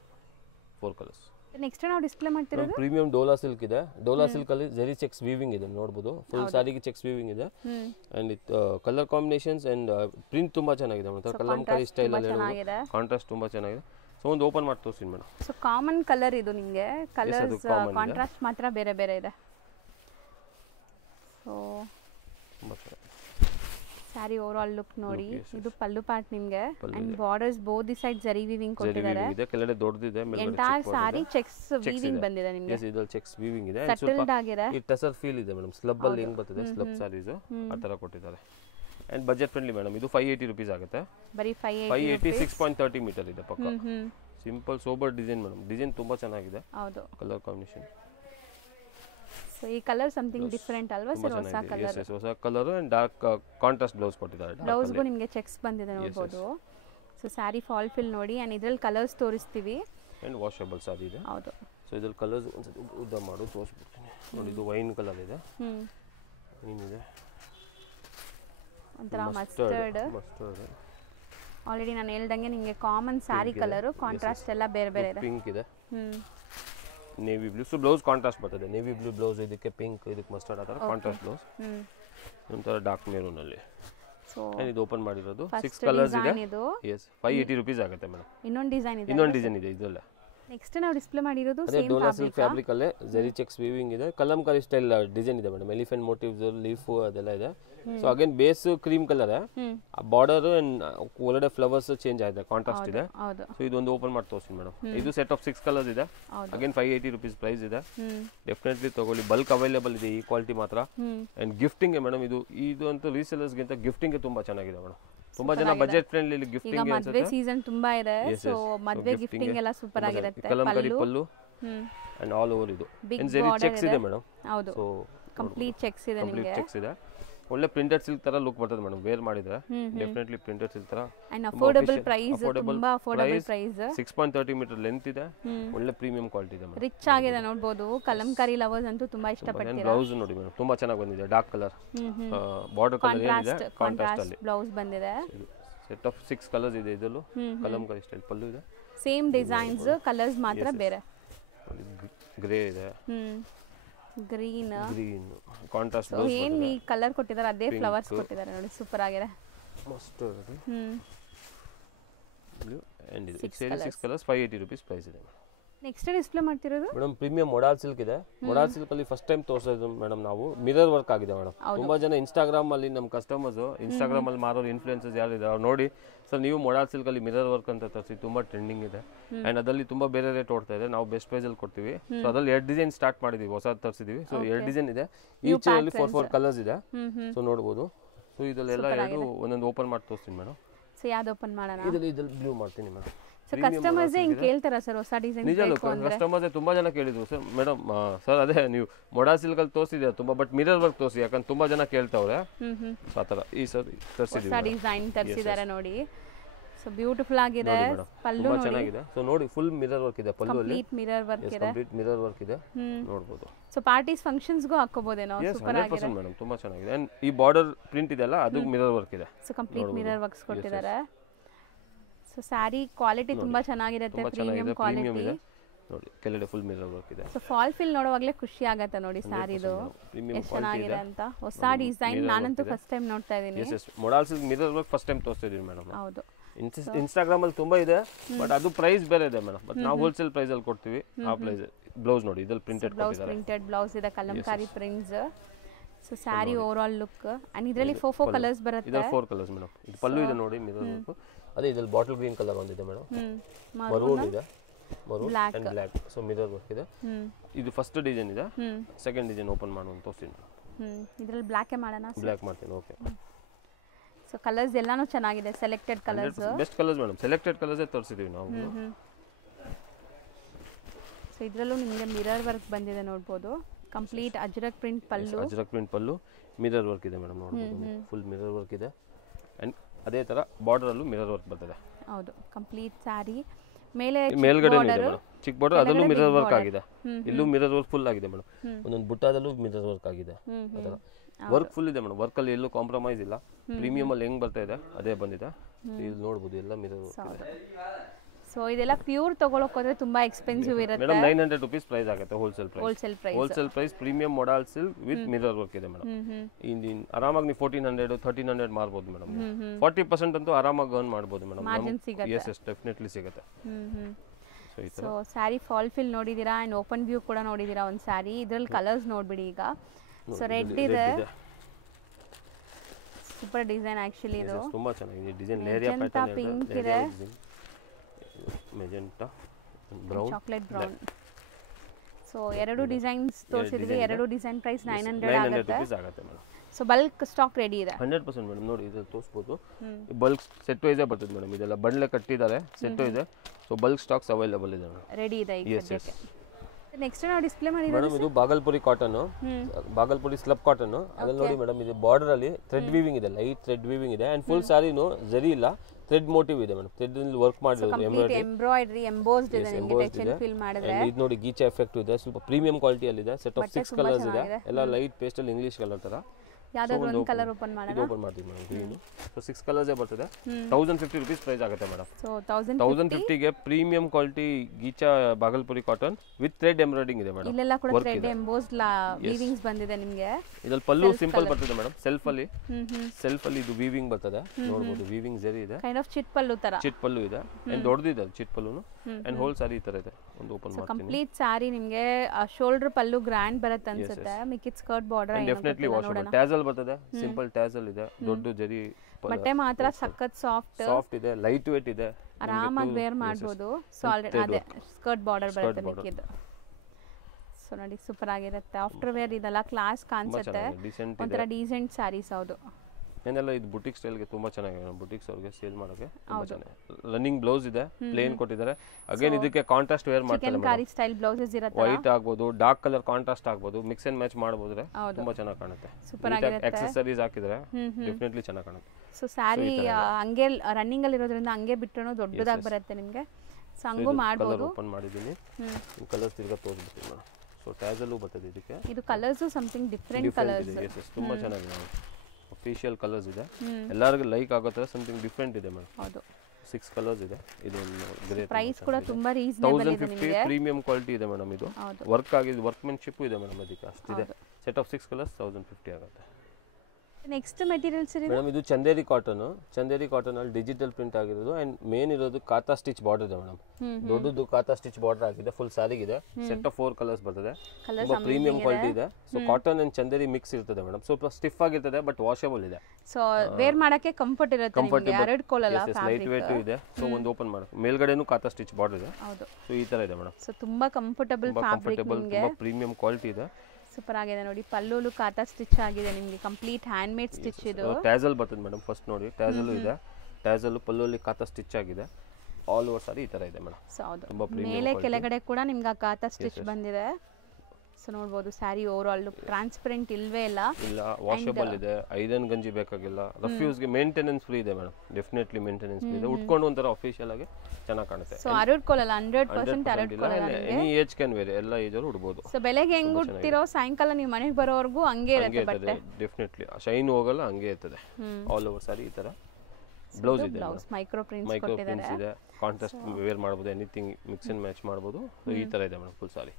4 ಕಲರ್ಸ್. ನೆಕ್ಸ್ಟ್ ನಾವು ಡಿಸ್ಪ್ಲೇ ಮಾಡ್ತಿರೋದು ಪ್ರೀಮಿಯಂ ಡೋಲಾ ಸಿಲ್ಕ್ ಇದೆ. ಡೋಲಾ ಸಿಲ್ಕ್ ಅಲ್ಲಿ ಜರಿ ಚೆಕ್ಸ್ ವೀವಿಂಗ್ ಇದೆ ನೋಡಬಹುದು, ಫುಲ್ ಸಾರಿಗೆ ಚೆಕ್ಸ್ ವೀವಿಂಗ್ ಇದೆ and colour combinations and print ತುಂಬಾ ಚೆನ್ನಾಗಿದೆ ಮೇಡಂ. ಕಲಂಕಾರಿ ಸ್ಟೈಲ್ ಅಲ್ಲಿ ಕಾಂಟ್ರಾಸ್ಟ್ ತುಂಬಾ ಚೆನ್ನಾಗಿದೆ. ಸೊ ಒಂದು ಓಪನ್ ಮಾಡಿ ತೋರಿಸ್ತೀನಿ ಮೇಡಂ. ಸೊ ಕಾಮನ್ ಕಲರ್ ಇದು, ನಿಮಗೆ ಕಲರ್ಸ್ ಕಾಂಟ್ರಾಸ್ಟ್ ಮಾತ್ರ ಬೇರೆ ಬೇರೆ ಇದೆ. So sari over all look ನೋಡಿ. ಇದು ಪಲ್ಲು ಪಾರ್ಟ್ ನಿಮಗೆ and borders both the side ಜರಿ ವೀವಿಂಗ್ ಕೊಟ್ಟಿದ್ದಾರೆ. ಕೆಳಗಡೆ ದೊಡ್ಡದಿದೆ, ಎಂಟೈರ್ ಸಾರಿ ಚೆಕ್ಸ್ ವೀವಿಂಗ್ ಬಂದಿದೆ ನಿಮಗೆ. ಎಸ್, ಇದರಲ್ಲಿ ಚೆಕ್ಸ್ ವೀವಿಂಗ್ ಇದೆ. ಸೆಟಲ್ಡ್ ಆಗಿದೆ. ಈ ಟಸರ್ ಫೀಲ್ ಇದೆ ಮೇಡಂ, ಸ್ಲಬ್ ಅಲ್ಲಿ ಹೆಂಗ್ ಬರ್ತದೆ ಸ್ಲಬ್ ಸಾರೀಸ್ ಆ ತರ ಕೊಟ್ಟಿದ್ದಾರೆ. And budget friendly madam. ಇದು 580 rupees ಆಗುತ್ತೆ. ಬರೀ 580 6.30 ಮೀಟರ್ ಇದೆ ಪಕ್ಕ. Simple sober design madam. Design ತುಂಬಾ ಚೆನ್ನಾಗಿದೆ. ಹೌದು, ಕಲರ್ ಕಾಂಬಿನೇಷನ್. ಸೊ ಈ ಕಲರ್ ಸಮಥಿಂಗ್ ಡಿಫರೆಂಟ್ ಅಲ್ವಾ ಸರ್? ಹೊಸ ಕಲರ್. ಎಸ್, ಹೊಸ colour and dark contrast blouse ಕೊಟ್ಟಿದ್ದಾರೆ. ಬ್ಲೌಸ್ಗೂ ನಿಮಗೆ ಚೆಕ್ಸ್ ಬಂದಿದೆ ನೋಡಬಹುದು. ಸೊ ಸ್ಯಾರಿ ಫಾಲ್ ಫಿಲ್ ನೋಡಿ ಅಂಡ್ ಇದರಲ್ಲಿ ಕಲರ್ಸ್ ತೋರಿಸ್ತೀವಿ. ಅಂಡ್ ವಾಷಬಲ್ ಸಾರಿ ಇದೆ. ಹೌದು. ಸೊ ಇದರಲ್ಲಿ ಕಲರ್ಸ್ ಒಂದ್ಸತಿ ಉದ್ದ ಮಾಡು ತೋರಿಸ್ಬಿಡ್ತೀನಿ ನೋಡಿ. ಇದು ವೈನ್ ಕಲರ್ ಇದೆ, ಏನಿದೆ ಒಂಥರ ಮಸ್ಟರ್ಡ್. ಆಲ್ರೆಡಿ ನಾನು ಹೇಳ್ದಂಗೆ ನಿಮಗೆ ಕಾಮನ್ ಸ್ಯಾರಿ ಕಲರ್, ಕಾಂಟ್ರಾಸ್ಟ್ ಎಲ್ಲ ಬೇರೆ ಬೇರೆ ಇದೆ. ಪಿಂಕ್ ಇದೆ, navy blue. So blouse contrast ಬರ್ತದೆ. ನೇವಿ ಬ್ಲೂ ಬ್ಲೌಸ್, ಇದಕ್ಕೆ ಪಿಂಕ್, ಇದಕ್ಕೆ ಮಸ್ಟರ್ಡ್, ಆ ಥರ ಕಾಂಟ್ರಾಸ್ಟ್ ಬ್ಲೌಸ್. ಒಂಥರ ಡಾರ್ಕ್ ಮೆರೂನ್ ಅಲ್ಲಿ. ಸೊ ಇದು ಓಪನ್ ಮಾಡಿರೋದು 6 ಕಲರ್ಸ್ ಇದೆ. ಎಸ್, 580 rupees ಆಗುತ್ತೆ ಮೇಡಂ. ಇನ್ನೊಂದು ಡಿಸೈನ್ ಇದೆ ಇದೆಲ್ಲ. ನೆಕ್ಸ್ಟ್ ನಾವು ಡಿಸ್ಪ್ಲೇ ಮಾಡಿರೋದು ಸೇಮ್ ಡೋಲಾ ಸಿಲ್ಕ್ ಫ್ಯಾಬ್ರಿಕ್ ಅಲ್ಲೇ ಜರಿ ಚೆಕ್ಸ್ ವೀವಿಂಗ್ ಇದೆ. ಕಲಂಕಾರಿ ಸ್ಟೈಲ್ ಡಿಸೈನ್ ಇದೆ ಮೇಡಂ. ಎಲಿಫೆಂಟ್ ಮೋಟಿವ್ಸ್, ಲೀಫ್ ಅದೆಲ್ಲ ಇದೆ. So again base cream colour, border and ಒಳಗಡೆ ಫ್ಲವರ್ಸ್ ಚೇಂಜ್ ಆಗಿದೆ, ಕಾಂಟ್ರಾಸ್ಟ್ ಇದೆ. ಸೊ ಇದೊಂದು ಓಪನ್ ಮಾಡಿ ತೋರಿಸ್ತೀನಿ ಮೇಡಂ. ಇದು ಸೆಟ್ ಆಫ್ 6 ಕಲರ್ಸ್ ಇದೆ. ಅಗೇನ್ 580 rupees ಪ್ರೈಸ್ ಇದೆ. ಡೆಫಿನೆಟ್ಲಿ ತಗೊಳ್ಳಿ, ಬಲ್ಕ್ ಅವೈಲೇಬಲ್ ಇದೆ ಈ ಕ್ವಾಲಿಟಿ ಮಾತ್ರ. ಅಂಡ್ ಗಿಫ್ಟಿಂಗ್ ಮೇಡಂ, ಇದು ಅಂತೂ ರೀಸೆಲರ್ಸ್ ಗಿಂತ ಗಿಫ್ಟಿಂಗ್ ತುಂಬಾ ಚೆನ್ನಾಗಿದೆ ಮೇಡಂ. ತುಂಬಾ ಜನ ಬಜೆಟ್ ಫ್ರೆಂಡ್ಲಿ ಗಿಫ್ಟಿಂಗ್ ಈಗ ಮದುವೆ ಸೀಸನ್ ತುಂಬಾ ಇದೆ. ಸೊ ಮದುವೆ ಗಿಫ್ಟಿಂಗ್ ಎಲ್ಲ ಸೂಪರ್ ಆಗಿರುತ್ತೆ. ಕಲಂಕಾರಿ ಪಲ್ಲು ಅಂಡ್ ಆಲ್ ಓವರ್ ಇದು ಅಂಡ್ ಜರಿ ಚೆಕ್ಸ್ ಇದೆ ಮೇಡಂ. ಹೌದು, ಸೊ ಕಂಪ್ಲೀಟ್ ಚೆಕ್ಸ್ ಇದೆ ನಿಮಗೆ. ಚೆಕ್ಸ್ ಇದೆ. ಒಳ್ಳೆ ಪ್ರಿಂಟೆಡ್ ಸಿಲ್ಕ್ ತರ ಲುಕ್ ಬರ್ತದೆ ಮೇಡಂ ವೇರ್ ಮಾಡಿದ್ರೆ. ಡೆಫಿನೆಟ್ಲಿ ಪ್ರಿಂಟೆಡ್ ಸಿಲ್ಕ್ ತರ ಅಂಡ್ ಅಫೋರ್ಡಬಲ್ ಪ್ರೈಸ್, ತುಂಬಾ ಅಫೋರ್ಡಬಲ್ ಪ್ರೈಸ್. 6.30 ಮೀಟರ್ ಲೆಂತ್ ಇದೆ. ಒಳ್ಳೆ ಪ್ರೀಮಿಯಂ ಕ್ವಾಲಿಟಿ ಇದೆ ಮೇಡಂ. ರಿಚ್ ಆಗಿದೆ ನೋಡಬಹುದು. ಕಲಂಕಾರಿ ಲವರ್ಸ್ ಅಂತೂ ತುಂಬಾ ಇಷ್ಟಪಡ್ತೀರಾ. ಬ್ಲೌಸ್ ನೋಡಿ ಮೇಡಂ, ತುಂಬಾ ಚೆನ್ನಾಗಿ ಬಂದಿದೆ. ಡಾರ್ಕ್ ಕಲರ್ ಬಾರ್ಡರ್ ಕಲರ್ ಏನಿದೆ ಕಾಂಟ್ರಾಸ್ಟ್ ಅಲ್ಲಿ ಬ್ಲೌಸ್ ಬಂದಿದೆ. ಸೆಟ್ ಆಫ್ 6 ಕಲರ್ಸ್ ಇದೆ. ಇದರಲ್ಲೂ ಕಲಂಕಾರಿ ಸ್ಟೈಲ್ ಪಲ್ಲು ಇದೆ. ಸೇಮ್ ಡಿಸೈನ್ಸ್, ಕಲರ್ಸ್ ಮಾತ್ರ ಬೇರೆ. ಗ್ರೇ ಇದೆ, ಗ್ರೀನ್ ಕಾಂಟ್ರಾಸ್ಟ್. ಸೊ ಏನ್ ಈ ಕಲರ್ ಕೊಟ್ಟಿದ್ದಾರೆ ಅದೇ ಫ್ಲವರ್ಸ್ ಕೊಟ್ಟಿದ್ದಾರೆ ನೋಡಿ, ಸೂಪರ್ ಆಗಿದೆ. ಮಸ್ಟರ್ಡ್ ಬ್ಲೂ ಅಂಡ್ ಇದು 6 ಕಲರ್ಸ್ 580 rupees ಪ್ರೈಸ್ ಇದೆ. ನೆಕ್ಸ್ಟ್ ಡಿಸ್ಪ್ಲೇ ಮಾಡ್ತಿರೋದು ಮೇಡಂ ಪ್ರೀಮಿಯಂ ಮೊಡಾಲ್ ಸಿಲ್ಕ್ ಇದೆ. ಮೊಡಾಲ್ ಸಿಲ್ಕ್ ಅಲ್ಲಿ ಫಸ್ಟ್ ಟೈಮ್ ತೋರಿಸೋದು ಮೇಡಂ ನಾವು. ಮಿರರ್ ವರ್ಕ್ ಆಗಿದೆ ಮೇಡಂ. ತುಂಬಾ ಜನ ಇನ್ಸ್ಟಾಗ್ರಾಮ್ ಅಲ್ಲಿ ನಮ್ಮ ಕಸ್ಟಮರ್ಸ್, ಇನ್ಸ್ಟಾಗ್ರಾಮ್ ಅಲ್ಲಿ ಮಾರೋರು ಇನ್ಫ್ಲುಯೆನ್ಸರ್ಸ್ ಯಾರು ಇದೆ ಅವ್ರು ನೋಡಿ ಸರ್ ನೀವು ಮೊಡಾಲ್ ಸಿಲ್ಕ್ ಅಲ್ಲಿ ಮಿರರ್ ವರ್ಕ್ ಅಂತ ತರಿಸಿ, ತುಂಬಾ ಟ್ರೆಂಡಿಂಗ್ ಇದೆ ಅಂಡ್ ಅದರಲ್ಲಿ ತುಂಬಾ ಬೇರೆ ರೇಟ್ ಓಡ್ತಾ ಇದೆ. ನಾವು ಬೆಸ್ಟ್ ಪ್ರೈಸ್ ಅಲ್ಲಿ ಕೊಡ್ತೀವಿ. ಸೊ ಅದ್ರಲ್ಲಿ 2 ಡಿಸೈನ್ ಸ್ಟಾರ್ಟ್ ಮಾಡಿದೀವಿ, ಹೊಸದು ತರಿಸಿದೀವಿ. ಸೊ 2 ಡಿಸೈನ್ ಇದೆ. ಈಚ್ ಅಲ್ಲಿ 4 ಕಲರ್ಸ್ ಇದೆ. ಸೊ ನೋಡಬಹುದು. ಸೊ ಇದೆಲ್ಲ ಎರಡು ಒಂದೊಂದು ಓಪನ್ ಮಾಡಿ ತೋರಿಸ್ತೀನಿ ಮೇಡಂ. ಸೊ ಯಾವ್ದು ಓಪನ್ ಮಾಡೋಣ? ಇದರಲ್ಲಿ ಬ್ಲೂ ಮಾಡ್ತೀನಿ ಮೇಡಂ. ಸೊ ಕಸ್ಟಮರ್ಸ್ ಹಿಂಗ್ ಕೇಳ್ತಾರಾ ಸರ್ ಹೊಸ ಡಿಸೈನ್ ಬೇಕು ಅಂದ್ರೆ? ಕಸ್ಟಮರ್ಸ್ ತುಂಬಾ ಜನ ಕೇಳಿದ್ರು ಸರ್ ಮೇಡಮ್ ಸರ್ ಅದೇ ನೀವು ಮೊಡಾ ಸಿಲ್ಕ್ ಅಲ್ಲಿ ತೋರಿಸಿದ್ರೆ ತುಂಬಾ, ಬಟ್ ಮಿರರ್ ವರ್ಕ್ ತೋರಿಸಿ ಯಾಕಂದ್ರೆ ತುಂಬಾ ಜನ ಕೇಳ್ತಾವ್ರೆ. ಆ ತರ ಈ ಸರ್ ತರಿಸಿದೀವಿ, ಹೊಸ ಡಿಸೈನ್ ತರಿಸಿದ್ದಾರೆ ನೋಡಿ. ಸೊ ಬ್ಯೂಟಿಫುಲ್ ಆಗಿದೆ. ಪಲ್ಲು ತುಂಬಾ ಚೆನ್ನಾಗಿದೆ. ಸೊ ನೋಡಿ ಫುಲ್ ಮಿರರ್ ವರ್ಕ್ ಇದೆ ಪಲ್ಲು ಅಲ್ಲಿ. ಕಂಪ್ಲೀಟ್ ಮಿರರ್ ವರ್ಕ್ ಇದೆ. ಕಂಪ್ಲೀಟ್ ಮಿರರ್ ವರ್ಕ್ ಇದೆ ನೋಡಬಹುದು. ಸೊ ಪಾರ್ಟೀಸ್ ಫಂಕ್ಷನ್ಸ್ ಗು ಹಾಕೋಬಹುದೇನೋ? ಸೂಪರ್ ಆಗಿದೆ ಮೇಡಂ, ತುಂಬಾ ಚೆನ್ನಾಗಿದೆ. ಅಂಡ್ ಈ ಬಾರ್ಡರ್ ಪ್ರಿಂಟ್ ಇದೆಲ್ಲ ಅದು ಮಿರರ್ ವರ್ಕ್ ಇದೆ. ಸೊ ಕಂಪ್ಲೀಟ್ ಮಿರರ್ ವರ್ಕ್ಸ್ ಕೊಟ್ಟಿದ್ದಾರೆ. ಸೊ ಸ್ಯಾರಿ ಕ್ವಾಲಿಟಿ ತುಂಬಾ ಚೆನ್ನಾಗಿರುತ್ತೆ, ಪ್ರೀಮಿಯಂ ಕ್ವಾಲಿಟಿ ನೋಡಿ. ಕೆಳಗಡೆ ಫುಲ್ ಮಿರರ್ ವರ್ಕ್ ಇದೆ. ಸೊ ಫಾಲ್ ಫಿಲ್ ನೋಡುವಾಗಲೇ ಖುಷಿ ಆಗುತ್ತೆ ನೋಡಿ ಸ್ಯಾರಿದು ಎಷ್ಟು ಚೆನ್ನಾಗಿದೆ ಅಂತ. ಹೊಸ ಡಿಸೈನ್ ನಾನಂತೂ ಫಸ್ಟ್ ಟೈಮ್ ನೋಡ್ತಾ ಇದೀನಿ. Yes modal silk mirror work first time ತೋರಿಸ್ತಾ ಇದೀವಿ ಮೇಡಂ. ಹೌದು, ಇನ್ಸ್ಟಾಗ್ರಾಮ್ ಅಲ್ಲಿ ತುಂಬಾ ಇದೆ, ಬಟ್ ಅದು ಪ್ರೈಸ್ ಬೇರೆ ಇದೆ ಮೇಡಂ. ಬಟ್ ನಾವು ಹೋಲ್ಸೇಲ್ ಪ್ರೈಸ್ ಅಲ್ಲಿ ಕೊಡ್ತೀವಿ. ಆ ಪ್ರೈಸ್ ಬ್ಲೌಸ್ ನೋಡಿ, ಇದ್ರಲ್ಲಿ ಪ್ರಿಂಟೆಡ್ ಕೊಟ್ಟಿದ್ದಾರೆ. ಪ್ರಿಂಟೆಡ್ ಬ್ಲೌಸ್ ಇದೆ, Kalamkari prints. So sari over all look and ಇದರಲ್ಲಿ 4 ಕಲರ್ಸ್ ಬರುತ್ತೆ. ಇದು 4 ಕಲರ್ಸ್ ಮೇಡಂ. ಇದು ಪಲ್ಲು ಇದೆ ನೋಡಿ ಮಿರರ್ ವರ್ಕ್. ಅದೇ ಇದರಲ್ಲಿ ಬಾಟಲ್ ಗ್ರೀನ್ ಕಲರ್ ಒಂದಿದೆ ಮೇಡಂ. ಮರೂನ್ ಇದೆ, maroon and black. So mirror work ಇದೆ. ಇದು ಫಸ್ಟ್ ಡಿಸೈನ್ ಇದೆ. ಸೆಕೆಂಡ್ ಡಿಸೈನ್ ಓಪನ್ ಮಾಡೋಣ ತೋರಿಸ್ತೀನಿ. ಇದರಲ್ಲಿ ಬ್ಲಾಕ್ ಮಾಡೋಣ? ಬ್ಲಾಕ್ ಮಾಡ್ತೀನಿ. ಓಕೆ. ಸೊ ಕಲರ್ಸ್ ಎಲ್ಲಾನು ಚೆನ್ನಾಗಿದೆ, selected colours. Best colours madam, selected colours ತೋರಿಸಿದೀವಿ ನಾವು. ಸೊ ಇದರಲ್ಲೂ ನಿಮಗೆ ಮಿರರ್ ವರ್ಕ್ ಬಂದಿದೆ ನೋಡಬಹುದು. Complete Ajrakh print pallu. Ajrakh print pallu, mirror work ಇದೆ ಮೇಡಂ ನೋಡಬಹುದು. ಫುಲ್ ಮಿರರ್ ವರ್ಕ್ ಇದೆ ಅಂಡ್ ಅದೇ ತರ ಬಾರ್ಡರ್ ಅಲ್ಲೂ ಮಿರರ್ ವರ್ಕ್ ಬರ್ತದೆ. ಹೌದು, ಕಂಪ್ಲೀಟ್ ಸ್ಯಾರಿ ಮೇಲೆ ಮೇಲ್ಗಡೆ ಇದೆ ಮೇಡಮ್, ಚಿಕ್ಕ ಬಾರ್ಡರ್, ಅದರಲ್ಲೂ ಮಿರರ್ ವರ್ಕ್ ಆಗಿದೆ, ಇಲ್ಲೂ ಮಿರರ್ ವರ್ಕ್ ಫುಲ್ ಆಗಿದೆ ಮೇಡಮ್, ಒಂದೊಂದು ಬುಟ್ಟದಲ್ಲೂ ಮಿರರ್ ವರ್ಕ್ ಆಗಿದೆ, ವರ್ಕ್ ಫುಲ್ ಇದೆ ಮೇಡಮ್, ವರ್ಕ್ ಅಲ್ಲಿ ಎಲ್ಲೂ ಕಾಂಪ್ರಮೈಸ್ ಇಲ್ಲ, ಪ್ರೀಮಿಯಂ ಅಲ್ಲಿ ಹೆಂಗ್ ಬರ್ತಾ ಇದೆ ಅದೇ ಬಂದಿದೆ, ಇಲ್ಲಿ ನೋಡಬಹುದು ಎಲ್ಲ ಮಿರರ್ ವರ್ಕ್ ಇದೆ. ಸೊ ಇದೆಲ್ಲ ಪ್ಯೂರ್ ತಗೊಳಕ್ ಹೋದ್ರೆ ತುಂಬಾ ಎಕ್ಸ್ಪೆನ್ಸಿವ್ ಇರುತ್ತೆ ಮೇಡಮ್. 900 rupees ಪ್ರೈಸ್ ಆಗುತ್ತೆ wholesale price, premium modal silk with mirror work ಇದೆ ಮೇಡಮ್. ಇಂದಿನ ಆರಾಮಾಗಿ ನೀವು 1400 1300 ಮಾರ್ಬೋದು ಮೇಡಮ್, 40% ಅಂತೂ ಆರಾಮಾಗಿ ಅರ್ನ್ ಮಾಡ್ಬೋದು ಮೇಡಮ್. ಎಸ್ ಡೆಫಿನೆಟ್ಲಿ ಸಿಗುತ್ತೆ. ಸೊ ಸ್ಯಾರಿ ಫಾಲ್ ಫಿಲ್ ನೋಡಿದೀರಾ ಅಂಡ್ ಓಪನ್ ವ್ಯೂ ಕೂಡ ನೋಡಿದೀರಾ ಒಂದು ಸ್ಯಾರಿ, ಇದ್ರಲ್ಲಿ ಕಲರ್ಸ್ ನೋಡ್ಬಿಡಿ ಈಗ. ಸೊ ರೆಡ್ ಇದೆ, ಸೂಪರ್ ಡಿಸೈನ್ ಆಕ್ಚುಲಿ, ಇದು ತುಂಬಾ ಚೆನ್ನಾಗಿದೆ ಡಿಸೈನ್, ಲೇರಿಯಾ ಪ್ಯಾಟರ್ನ್, ಪಿಂಕ್ ಇದೆ, magenta, brown, chocolate brown. So ಎರಡು ಡಿಸೈನ್ಸ್ ತೋರಿಸಿದ್ವಿ, ಎರಡು ಡಿಸೈನ್ ಪ್ರೈಸ್ 900 ಆಗುತ್ತೆ madam. So bulk stock ready ಇದೆ 100% ಮೇಡಮ್. ನೋಡಿ ಇದು ತೋರಿಸಬಹುದು, ಬಲ್ಕ್ ಸೆಟ್ ವೈಸ್ ಬರ್ತದೆ ಮೇಡಮ್, ಇದೆಲ್ಲ ಬಂಡ್ಲೆ ಕಟ್ಟಿದ್ದಾರೆ, ಸೆಟ್ ಇದೆ. ಸೊ ಬಲ್ಕ್ ಸ್ಟಾಕ್ಸ್ ಅವೈಲೇಬಲ್ ಇದೆ ಮೇಡಮ್, ರೆಡಿ ಇದೆ ಈಗ ಸದ್ಯಕ್ಕೆ. ನೆಕ್ಸ್ಟ್ ನಾವು ಡಿಸ್ಪ್ಲೇ ಮಾಡಿರೋದು ಮೇಡಮ್ ಇದು Bhagalpuri cotton, Bhagalpuri slub cotton. ಅದ್ರಲ್ಲಿ ನೋಡಿ ಮೇಡಮ್, ಇದು ಬಾರ್ಡರ್ ಅಲ್ಲಿ ಥ್ರೆಡ್ ವೀವಿಂಗ್ ಇದೆ, ಲೈಟ್ ಥ್ರೆಡ್ ವೀವಿಂಗ್ ಇದೆ, ಅಂಡ್ ಫುಲ್ ಸ್ಯಾರಿನು ಜರಿ ಇಲ್ಲ, ಥ್ರೆಡ್ ಮೋಟಿವ್ ಇದೆ ಮೇಡಮ್, ಥ್ರೆಡ್ ಅಲ್ಲಿ ವರ್ಕ್ ಮಾಡಿರೋದು, ಎಂಬ್ರಾಯ್ಡರಿ ಎಂಬೋಸ್ಡ್ ಇದೆ, ನಿಮಗೆ ಟೆಕ್ಸ್ಚರ್ ಫೀಲ್ ಮಾಡಿದ್ರೆ. ಇದು ನೋಡಿ ಗೀಚಾ ಎಫೆಕ್ಟ್ ಇದೆ, ಸ್ವಲ್ಪ ಪ್ರೀಮಿಯಂ ಕ್ವಾಲಿಟಿ ಅಲ್ಲಿ ಇದೆ, ಸೆಟ್ ಆಫ್ 6 ಕಲರ್ಸ್ ಇದೆ, ಎಲ್ಲ ಲೈಟ್ ಪೇಸ್ಟಲ್ ಇಂಗ್ಲಿಷ್ ಕಲರ್ ತರ. ಯಾವ್ದಾದ್ರು ಒಂದು ಕಲರ್ ಓಪನ್ ಮಾಡೋಣ, ಇದು ಓಪನ್ ಮಾಡ್ತೀವಿ ಮೇಡಮ್. ಗ್ರೀನ್, ಸೊ 6 ಕಲರ್ಸ್ ಬರ್ತದೆ, 1050 rupees ಪ್ರೈಸ್ ಆಗುತ್ತೆ ಮೇಡಮ್. ಸೊ 1050 ಗೆ premium quality ghicha Bhagalpuri cotton with thread embroidering ಇದೆ ಮೇಡಮ್. ಇಲ್ಲೆಲ್ಲ ಕೂಡ ಥ್ರೆಡ್ ಎಂಬೋಸ್ಡ್ ವೀವಿಂಗ್ಸ್ ಬಂದಿದೆ ನಿಮಗೆ. ಇದರಲ್ಲಿ ಪಲ್ಲು ಸಿಂಪಲ್ ಬರ್ತದೆ ಮೇಡಮ್, ಸೆಲ್ಫ್ ಅಲ್ಲಿ ಇದು ವೀವಿಂಗ್ ಬರ್ತದೆ, ನೋಡಬಹುದು ವೀವಿಂಗ್ ಜರಿ ಇದೆ, ಕೈಂಡ್ ಆಫ್ ಚಿಟ್ ಪಲ್ಲು ತರ, ಚಿಟ್ ಪಲ್ಲು ಇದೆ, ಅಂಡ್ ದೊಡ್ಡದಿದೆ ಚಿಟ್ ಪಲ್ಲುನು, ಅಂಡ್ ಹೋಲ್ ಸಾರಿ ಈ ತರ ಇದೆ. ಒಂದು ಓಪನ್ ಮಾಡ್ತೀನಿ, ಕಂಪ್ಲೀಟ್ ಸಾರಿ ನಿಮಗೆ ಶೋಲ್ಡರ್ ಪಲ್ಲು ಗ್ರ್ಯಾಂಡ್ ಬರುತ್ತೆ ಅನ್ಸುತ್ತೆ, ಮಿಕ್ಕಿದ skirt border definitely washable, tassel ಬರ್ತದೆ, ಸಿಂಪಲ್ ಟ್ಯಾಸಲ್ ಇದೆ, ದೊಡ್ಡ ಜರಿ, ಬಟ್ಟೆ ಮಾತ್ರ ಸಖತ್ ಸಾಫ್ಟ್ ಇದೆ, ಲೈಟ್ ವೇಟ್ ಇದೆ, ಆರಾಮಾಗಿ ವೇರ್ ಮಾಡಬಹುದು. ಸೊ ಆಲ್ರೆಡಿ ಅದೇ ಸ್ಕರ್ಟ್ ಬಾರ್ಡರ್ ಬರುತ್ತೆ ಮಿಕ್ಕಿದ್ದು. ಸೊ ನೋಡಿ ಸೂಪರ್ ಆಗಿರುತ್ತೆ, ಆಫ್ಟರ್ ವೇರ್ ಇದೆಲ್ಲ ಕ್ಲಾಸ್ ಕಾಣಿಸುತ್ತೆ, ಒಂಥರ ಡೀಸೆಂಟ್ ಸ್ಯಾರೀಸ್. ಹೌದು, ಏನೆಲ್ಲ ಇದು ಬುಟಿಕ್ ಸ್ಟೈಲ್ಗೆ ತುಂಬಾ ಚೆನ್ನಾಗಿದೆ, ಬುಟಿಕ್ಸ್ ಅವ್ರಿಗೆ ಸೇಲ್ ಮಾಡೋಕೆ ತುಂಬಾ ಚೆನ್ನಾಗಿದೆ. ರನ್ನಿಂಗ್ ಬ್ಲೌಸ್ ಇದೆ, ಪ್ಲೇನ್ ಕೊಟ್ಟಿದ್ದಾರೆ, ಅಗೇನ್ ಇದಕ್ಕೆ ಕಾಂಟ್ರಾಸ್ಟ್ ವೇರ್ ಮಾಡ್ತಾರೆ, ಚಿಕನ್ ಸ್ಟೈಲ್ ಬ್ಲೌಸಸ್ ಇರುತ್ತೆ, ವೈಟ್ ಆಗ್ಬೋದು, ಡಾರ್ಕ್ ಕಲರ್ ಕಾಂಟ್ರಾಸ್ಟ್ ಆಗ್ಬೋದು, ಮಿಕ್ಸ್ ಅಂಡ್ ಮ್ಯಾಚ್ ಮಾಡಬಹುದು, ತುಂಬಾ ಚೆನ್ನಾಗಿ ಕಾಣುತ್ತೆ. ಸೂಪರ್ ಆಗಿರುತ್ತೆ, ಆಕ್ಸೆಸರೀಸ್ ಹಾಕಿದ್ರೆ ಡೆಫಿನೆಟ್ಲಿ ಚೆನ್ನಾಗಿ ಕಾಣುತ್ತೆ. ಸೊ ಸ್ಯಾರಿ ಹಂಗೆ ರನ್ನಿಂಗ್ ಅಲ್ಲಿ ಇರೋದ್ರಿಂದ ಹಂಗೆ ಬಿಟ್ಟರು ದೊಡ್ಡದಾಗಿ ಬರುತ್ತೆ ನಿಮಗೆ, ಸೊ ಹಂಗೂ ಮಾಡಬಹುದು. ಓಪನ್ ಮಾಡಿದ್ದೀನಿ, ಕಲರ್ಸ್ ತಿರ್ಗಾ ತೋರಿಸ್ಬಿಡ್ತೀನಿ ನಾನು. ಸೊ ಟ್ಯಾಸಲ್ ಬರ್ತದೆ ಇದಕ್ಕೆ, ಇದು ಕಲರ್ಸ್ ಸಮಥಿಂಗ್ ಡಿಫರೆಂಟ್ ಕಲರ್ಸ್, ತುಂಬಾ ಚೆನ್ನಾಗಿದೆ, ಅಫಿಷಿಯಲ್ ಕಲರ್ಸ್ ಇದೆ, ಎಲ್ಲರಿಗೂ ಲೈಕ್ ಆಗೋ ತರ ಸಮಥಿಂಗ್ ಡಿಫರೆಂಟ್ ಇದೆ ಮೇಡಮ್. ಹೌದು, 6 ಕಲರ್ಸ್ ಇದೆ, ಇದು ಗ್ರೇ, ಪ್ರೈಸ್ ಕೂಡ ತುಂಬಾ ರೀಸನಬಲ್ ಇದೆ ನಿಮಗೆ, ಪ್ರೀಮಿಯಂ ಕ್ವಾಲಿಟಿ ಇದೆ ಮೇಡಮ್. ಇದು ವರ್ಕ್ ಆಗಿದೆ, ವರ್ಕ್ಮೆನ್ಶಿಪ್ ಇದೆ ಮೇಡಮ್, ಅದಕ್ಕೆ ಅಷ್ಟಿದೆ. ಸೆಟ್ ಆಫ್ 6 ಕಲರ್ಸ್ 1050 ಆಗುತ್ತೆ. ನೆಕ್ಸ್ಟ್ ಮೆಟೀರಿಯಲ್ಸ್ ಇದೆ ಮೇಡಮ್, ಇದು ಚಂದೇರಿ ಕಾಟನ್, ಚಂದೇರಿ ಕಾಟನ್ ಅಲ್ಲಿ ಡಿಜಿಟಲ್ ಪ್ರಿಂಟ್ ಆಗಿರೋದು, ಅಂಡ್ ಮೇನ್ ಇರೋದು ಕಾತಾ ಸ್ಟಿಚ್ ಬಾರ್ಡರ್ ಇದೆ ಮೇಡಮ್, ದೊಡ್ಡದು ಕಾತಾ ಸ್ಟಿಚ್ ಬಾರ್ಡರ್ ಆಗಿದೆ, ಫುಲ್ ಸಾರಿಗೆ ಇದೆ, ಸೆಟ್ ಆಫ್ 4 ಕಲರ್ಸ್ ಬರ್ತದೆ, ತುಂಬಾ ಪ್ರೀಮಿಯಂ ಕ್ವಾಲಿಟಿ ಇದೆ. So cotton and Chanderi mix ಇರ್ತದೆ ಮೇಡಮ್, ಸ್ವಲ್ಪ ಸ್ಟಿಫ್ ಆಗಿರ್ತದೆ ಬಟ್ ವಾಷಬಲ್ ಇದೆ, ಸೊ ವೇರ್ ಮಾಡಕ್ಕೆ ಕಂಫರ್ಟ್ ಇರುತ್ತೆ, ನಿಮಗೆ ಹರಡ್ಕೊಳ್ಳಲ್ಲ, ಲೈಟ್ ವೇಟ್ ಇದೆ. ಸೊ ಒಂದು ಓಪನ್ ಮಾಡಕ್ಕೆ ಮೇಲ್ಗಡೆನೂ ಕಾತಾ ಸ್ಟಿಚ್ ಬಾರ್ಡರ್ ಇದೆ. ಹೌದು, ಸೊ ಈ ತರ ಇದೆ ಮೇಡಮ್, ಸೊ ತುಂಬಾ ಕಂಫರ್ಟಬಲ್ ಫ್ಯಾಬ್ರಿಕ್, ನಿಮಗೆ ತುಂಬಾ ಪ್ರೀಮಿಯಂ ಕ್ವಾಲಿಟಿ ಇದೆ, ಸೂಪರ್ ಆಗಿದೆ. ನೋಡಿ ಪಲ್ಲುಲು ಕಾತಾ ಸ್ಟಿಚ್ ಆಗಿದೆ ನಿಮಗೆ, ಕಂಪ್ಲೀಟ್ ಹ್ಯಾಂಡ್ ಮೇಡ್ ಸ್ಟಿಚ್. ಇದು ಟ್ಯಾಸಲ್ ಬರ್ತದೆ ಮೇಡಮ್, ಫಸ್ಟ್ ನೋಡಿ ಟ್ಯಾಸಲ್ ಇದೆ, ಟ್ಯಾಸಲ್ ಪಲ್ಲುಲಿ ಕಾತಾ ಸ್ಟಿಚ್ ಆಗಿದೆ, ಆಲ್ ಓವರ್ ಸಾರಿ ಈ ತರ ಇದೆ ಮೇಡಮ್. ತುಂಬಾ ಮೇಲೆ ಕೆಳಗಡೆ ಕೂಡ ನಿಮ್ಗೆ ಕಾತಾ ಸ್ಟಿಚ್ ಬಂದಿದೆ. ಸೊ ನೋಡಬಹುದು ಸ್ಯಾರಿ ಓವರ್ ಆಲ್ ಟ್ರಾನ್ಸ್ಪರೆಂಟ್ ಇಲ್ವೇ ಇಲ್ಲ, ವಾಷಬಲ್ ಇದೆ, ಐರನ್ ಗಂಜಿ ಬೇಕಾಗಿಲ್ಲ, ರಫ್ಯೂಸ್ ಗೆ ಮೇಂಟೆನೆನ್ಸ್ ಫ್ರೀ ಇದೆ ಮೇಡಮ್, ಡೆಫಿನೆಟ್ಲಿ ಮೇಂಟೆನೆನ್ಸ್ ಫ್ರೀ ಇದೆ, ಉಟ್ಕೊಂಡು ಒಂಥರ ಅಫಿಷಿಯಲ್ ಆಗಿ ಚೆನ್ನಾಗಿ ಕಾಣುತ್ತೆ. ಸೊ ಹರಡ್ಕೊಳ್ಳಲ್ಲ, 100% ಹರಡ್ಕೊಳ್ಳಲ್ಲ, ಎನಿ ಏಜ್ ಕ್ಯಾನ್ ವೇರ್, ಎಲ್ಲ ಏಜ್ ಅವರು ಉಡಬಹುದು. ಸೊ ಬೆಳಗ್ಗೆ ಹೆಂಗ್ ಉಡ್ತಿರೋ ಸಾಯಂಕಾಲ ನೀವು ಮನೆಗೆ ಬರೋವರೆಗೂ ಹಂಗೆ ಇರುತ್ತೆ ಬಟ್ಟೆ, ಡೆಫಿನೆಟ್ಲಿ ಶೈನ್ ಹೋಗಲ್ಲ, ಹಂಗೆ ಇರ್ತದೆ. ಆಲ್ ಓವರ್ ಸಾರಿ ಈ ತರ ಬ್ಲೌಸ್ ಇದೆ, ಮೈಕ್ರೋ ಪ್ರಿಂಟ್ಸ್ ಇದೆ, ಕಾಂಟ್ರಾಸ್ಟ್ ವೇರ್ ಮಾಡಬಹುದು, ಎನಿಥಿಂಗ್ ಮಿಕ್ಸ್ ಅಂಡ್ ಮ್ಯಾಚ್ ಮಾಡಬಹುದು. ಸೊ ಈ ತರ ಇದೆ ಮೇಡಮ್ ಫುಲ್ ಸಾರಿ.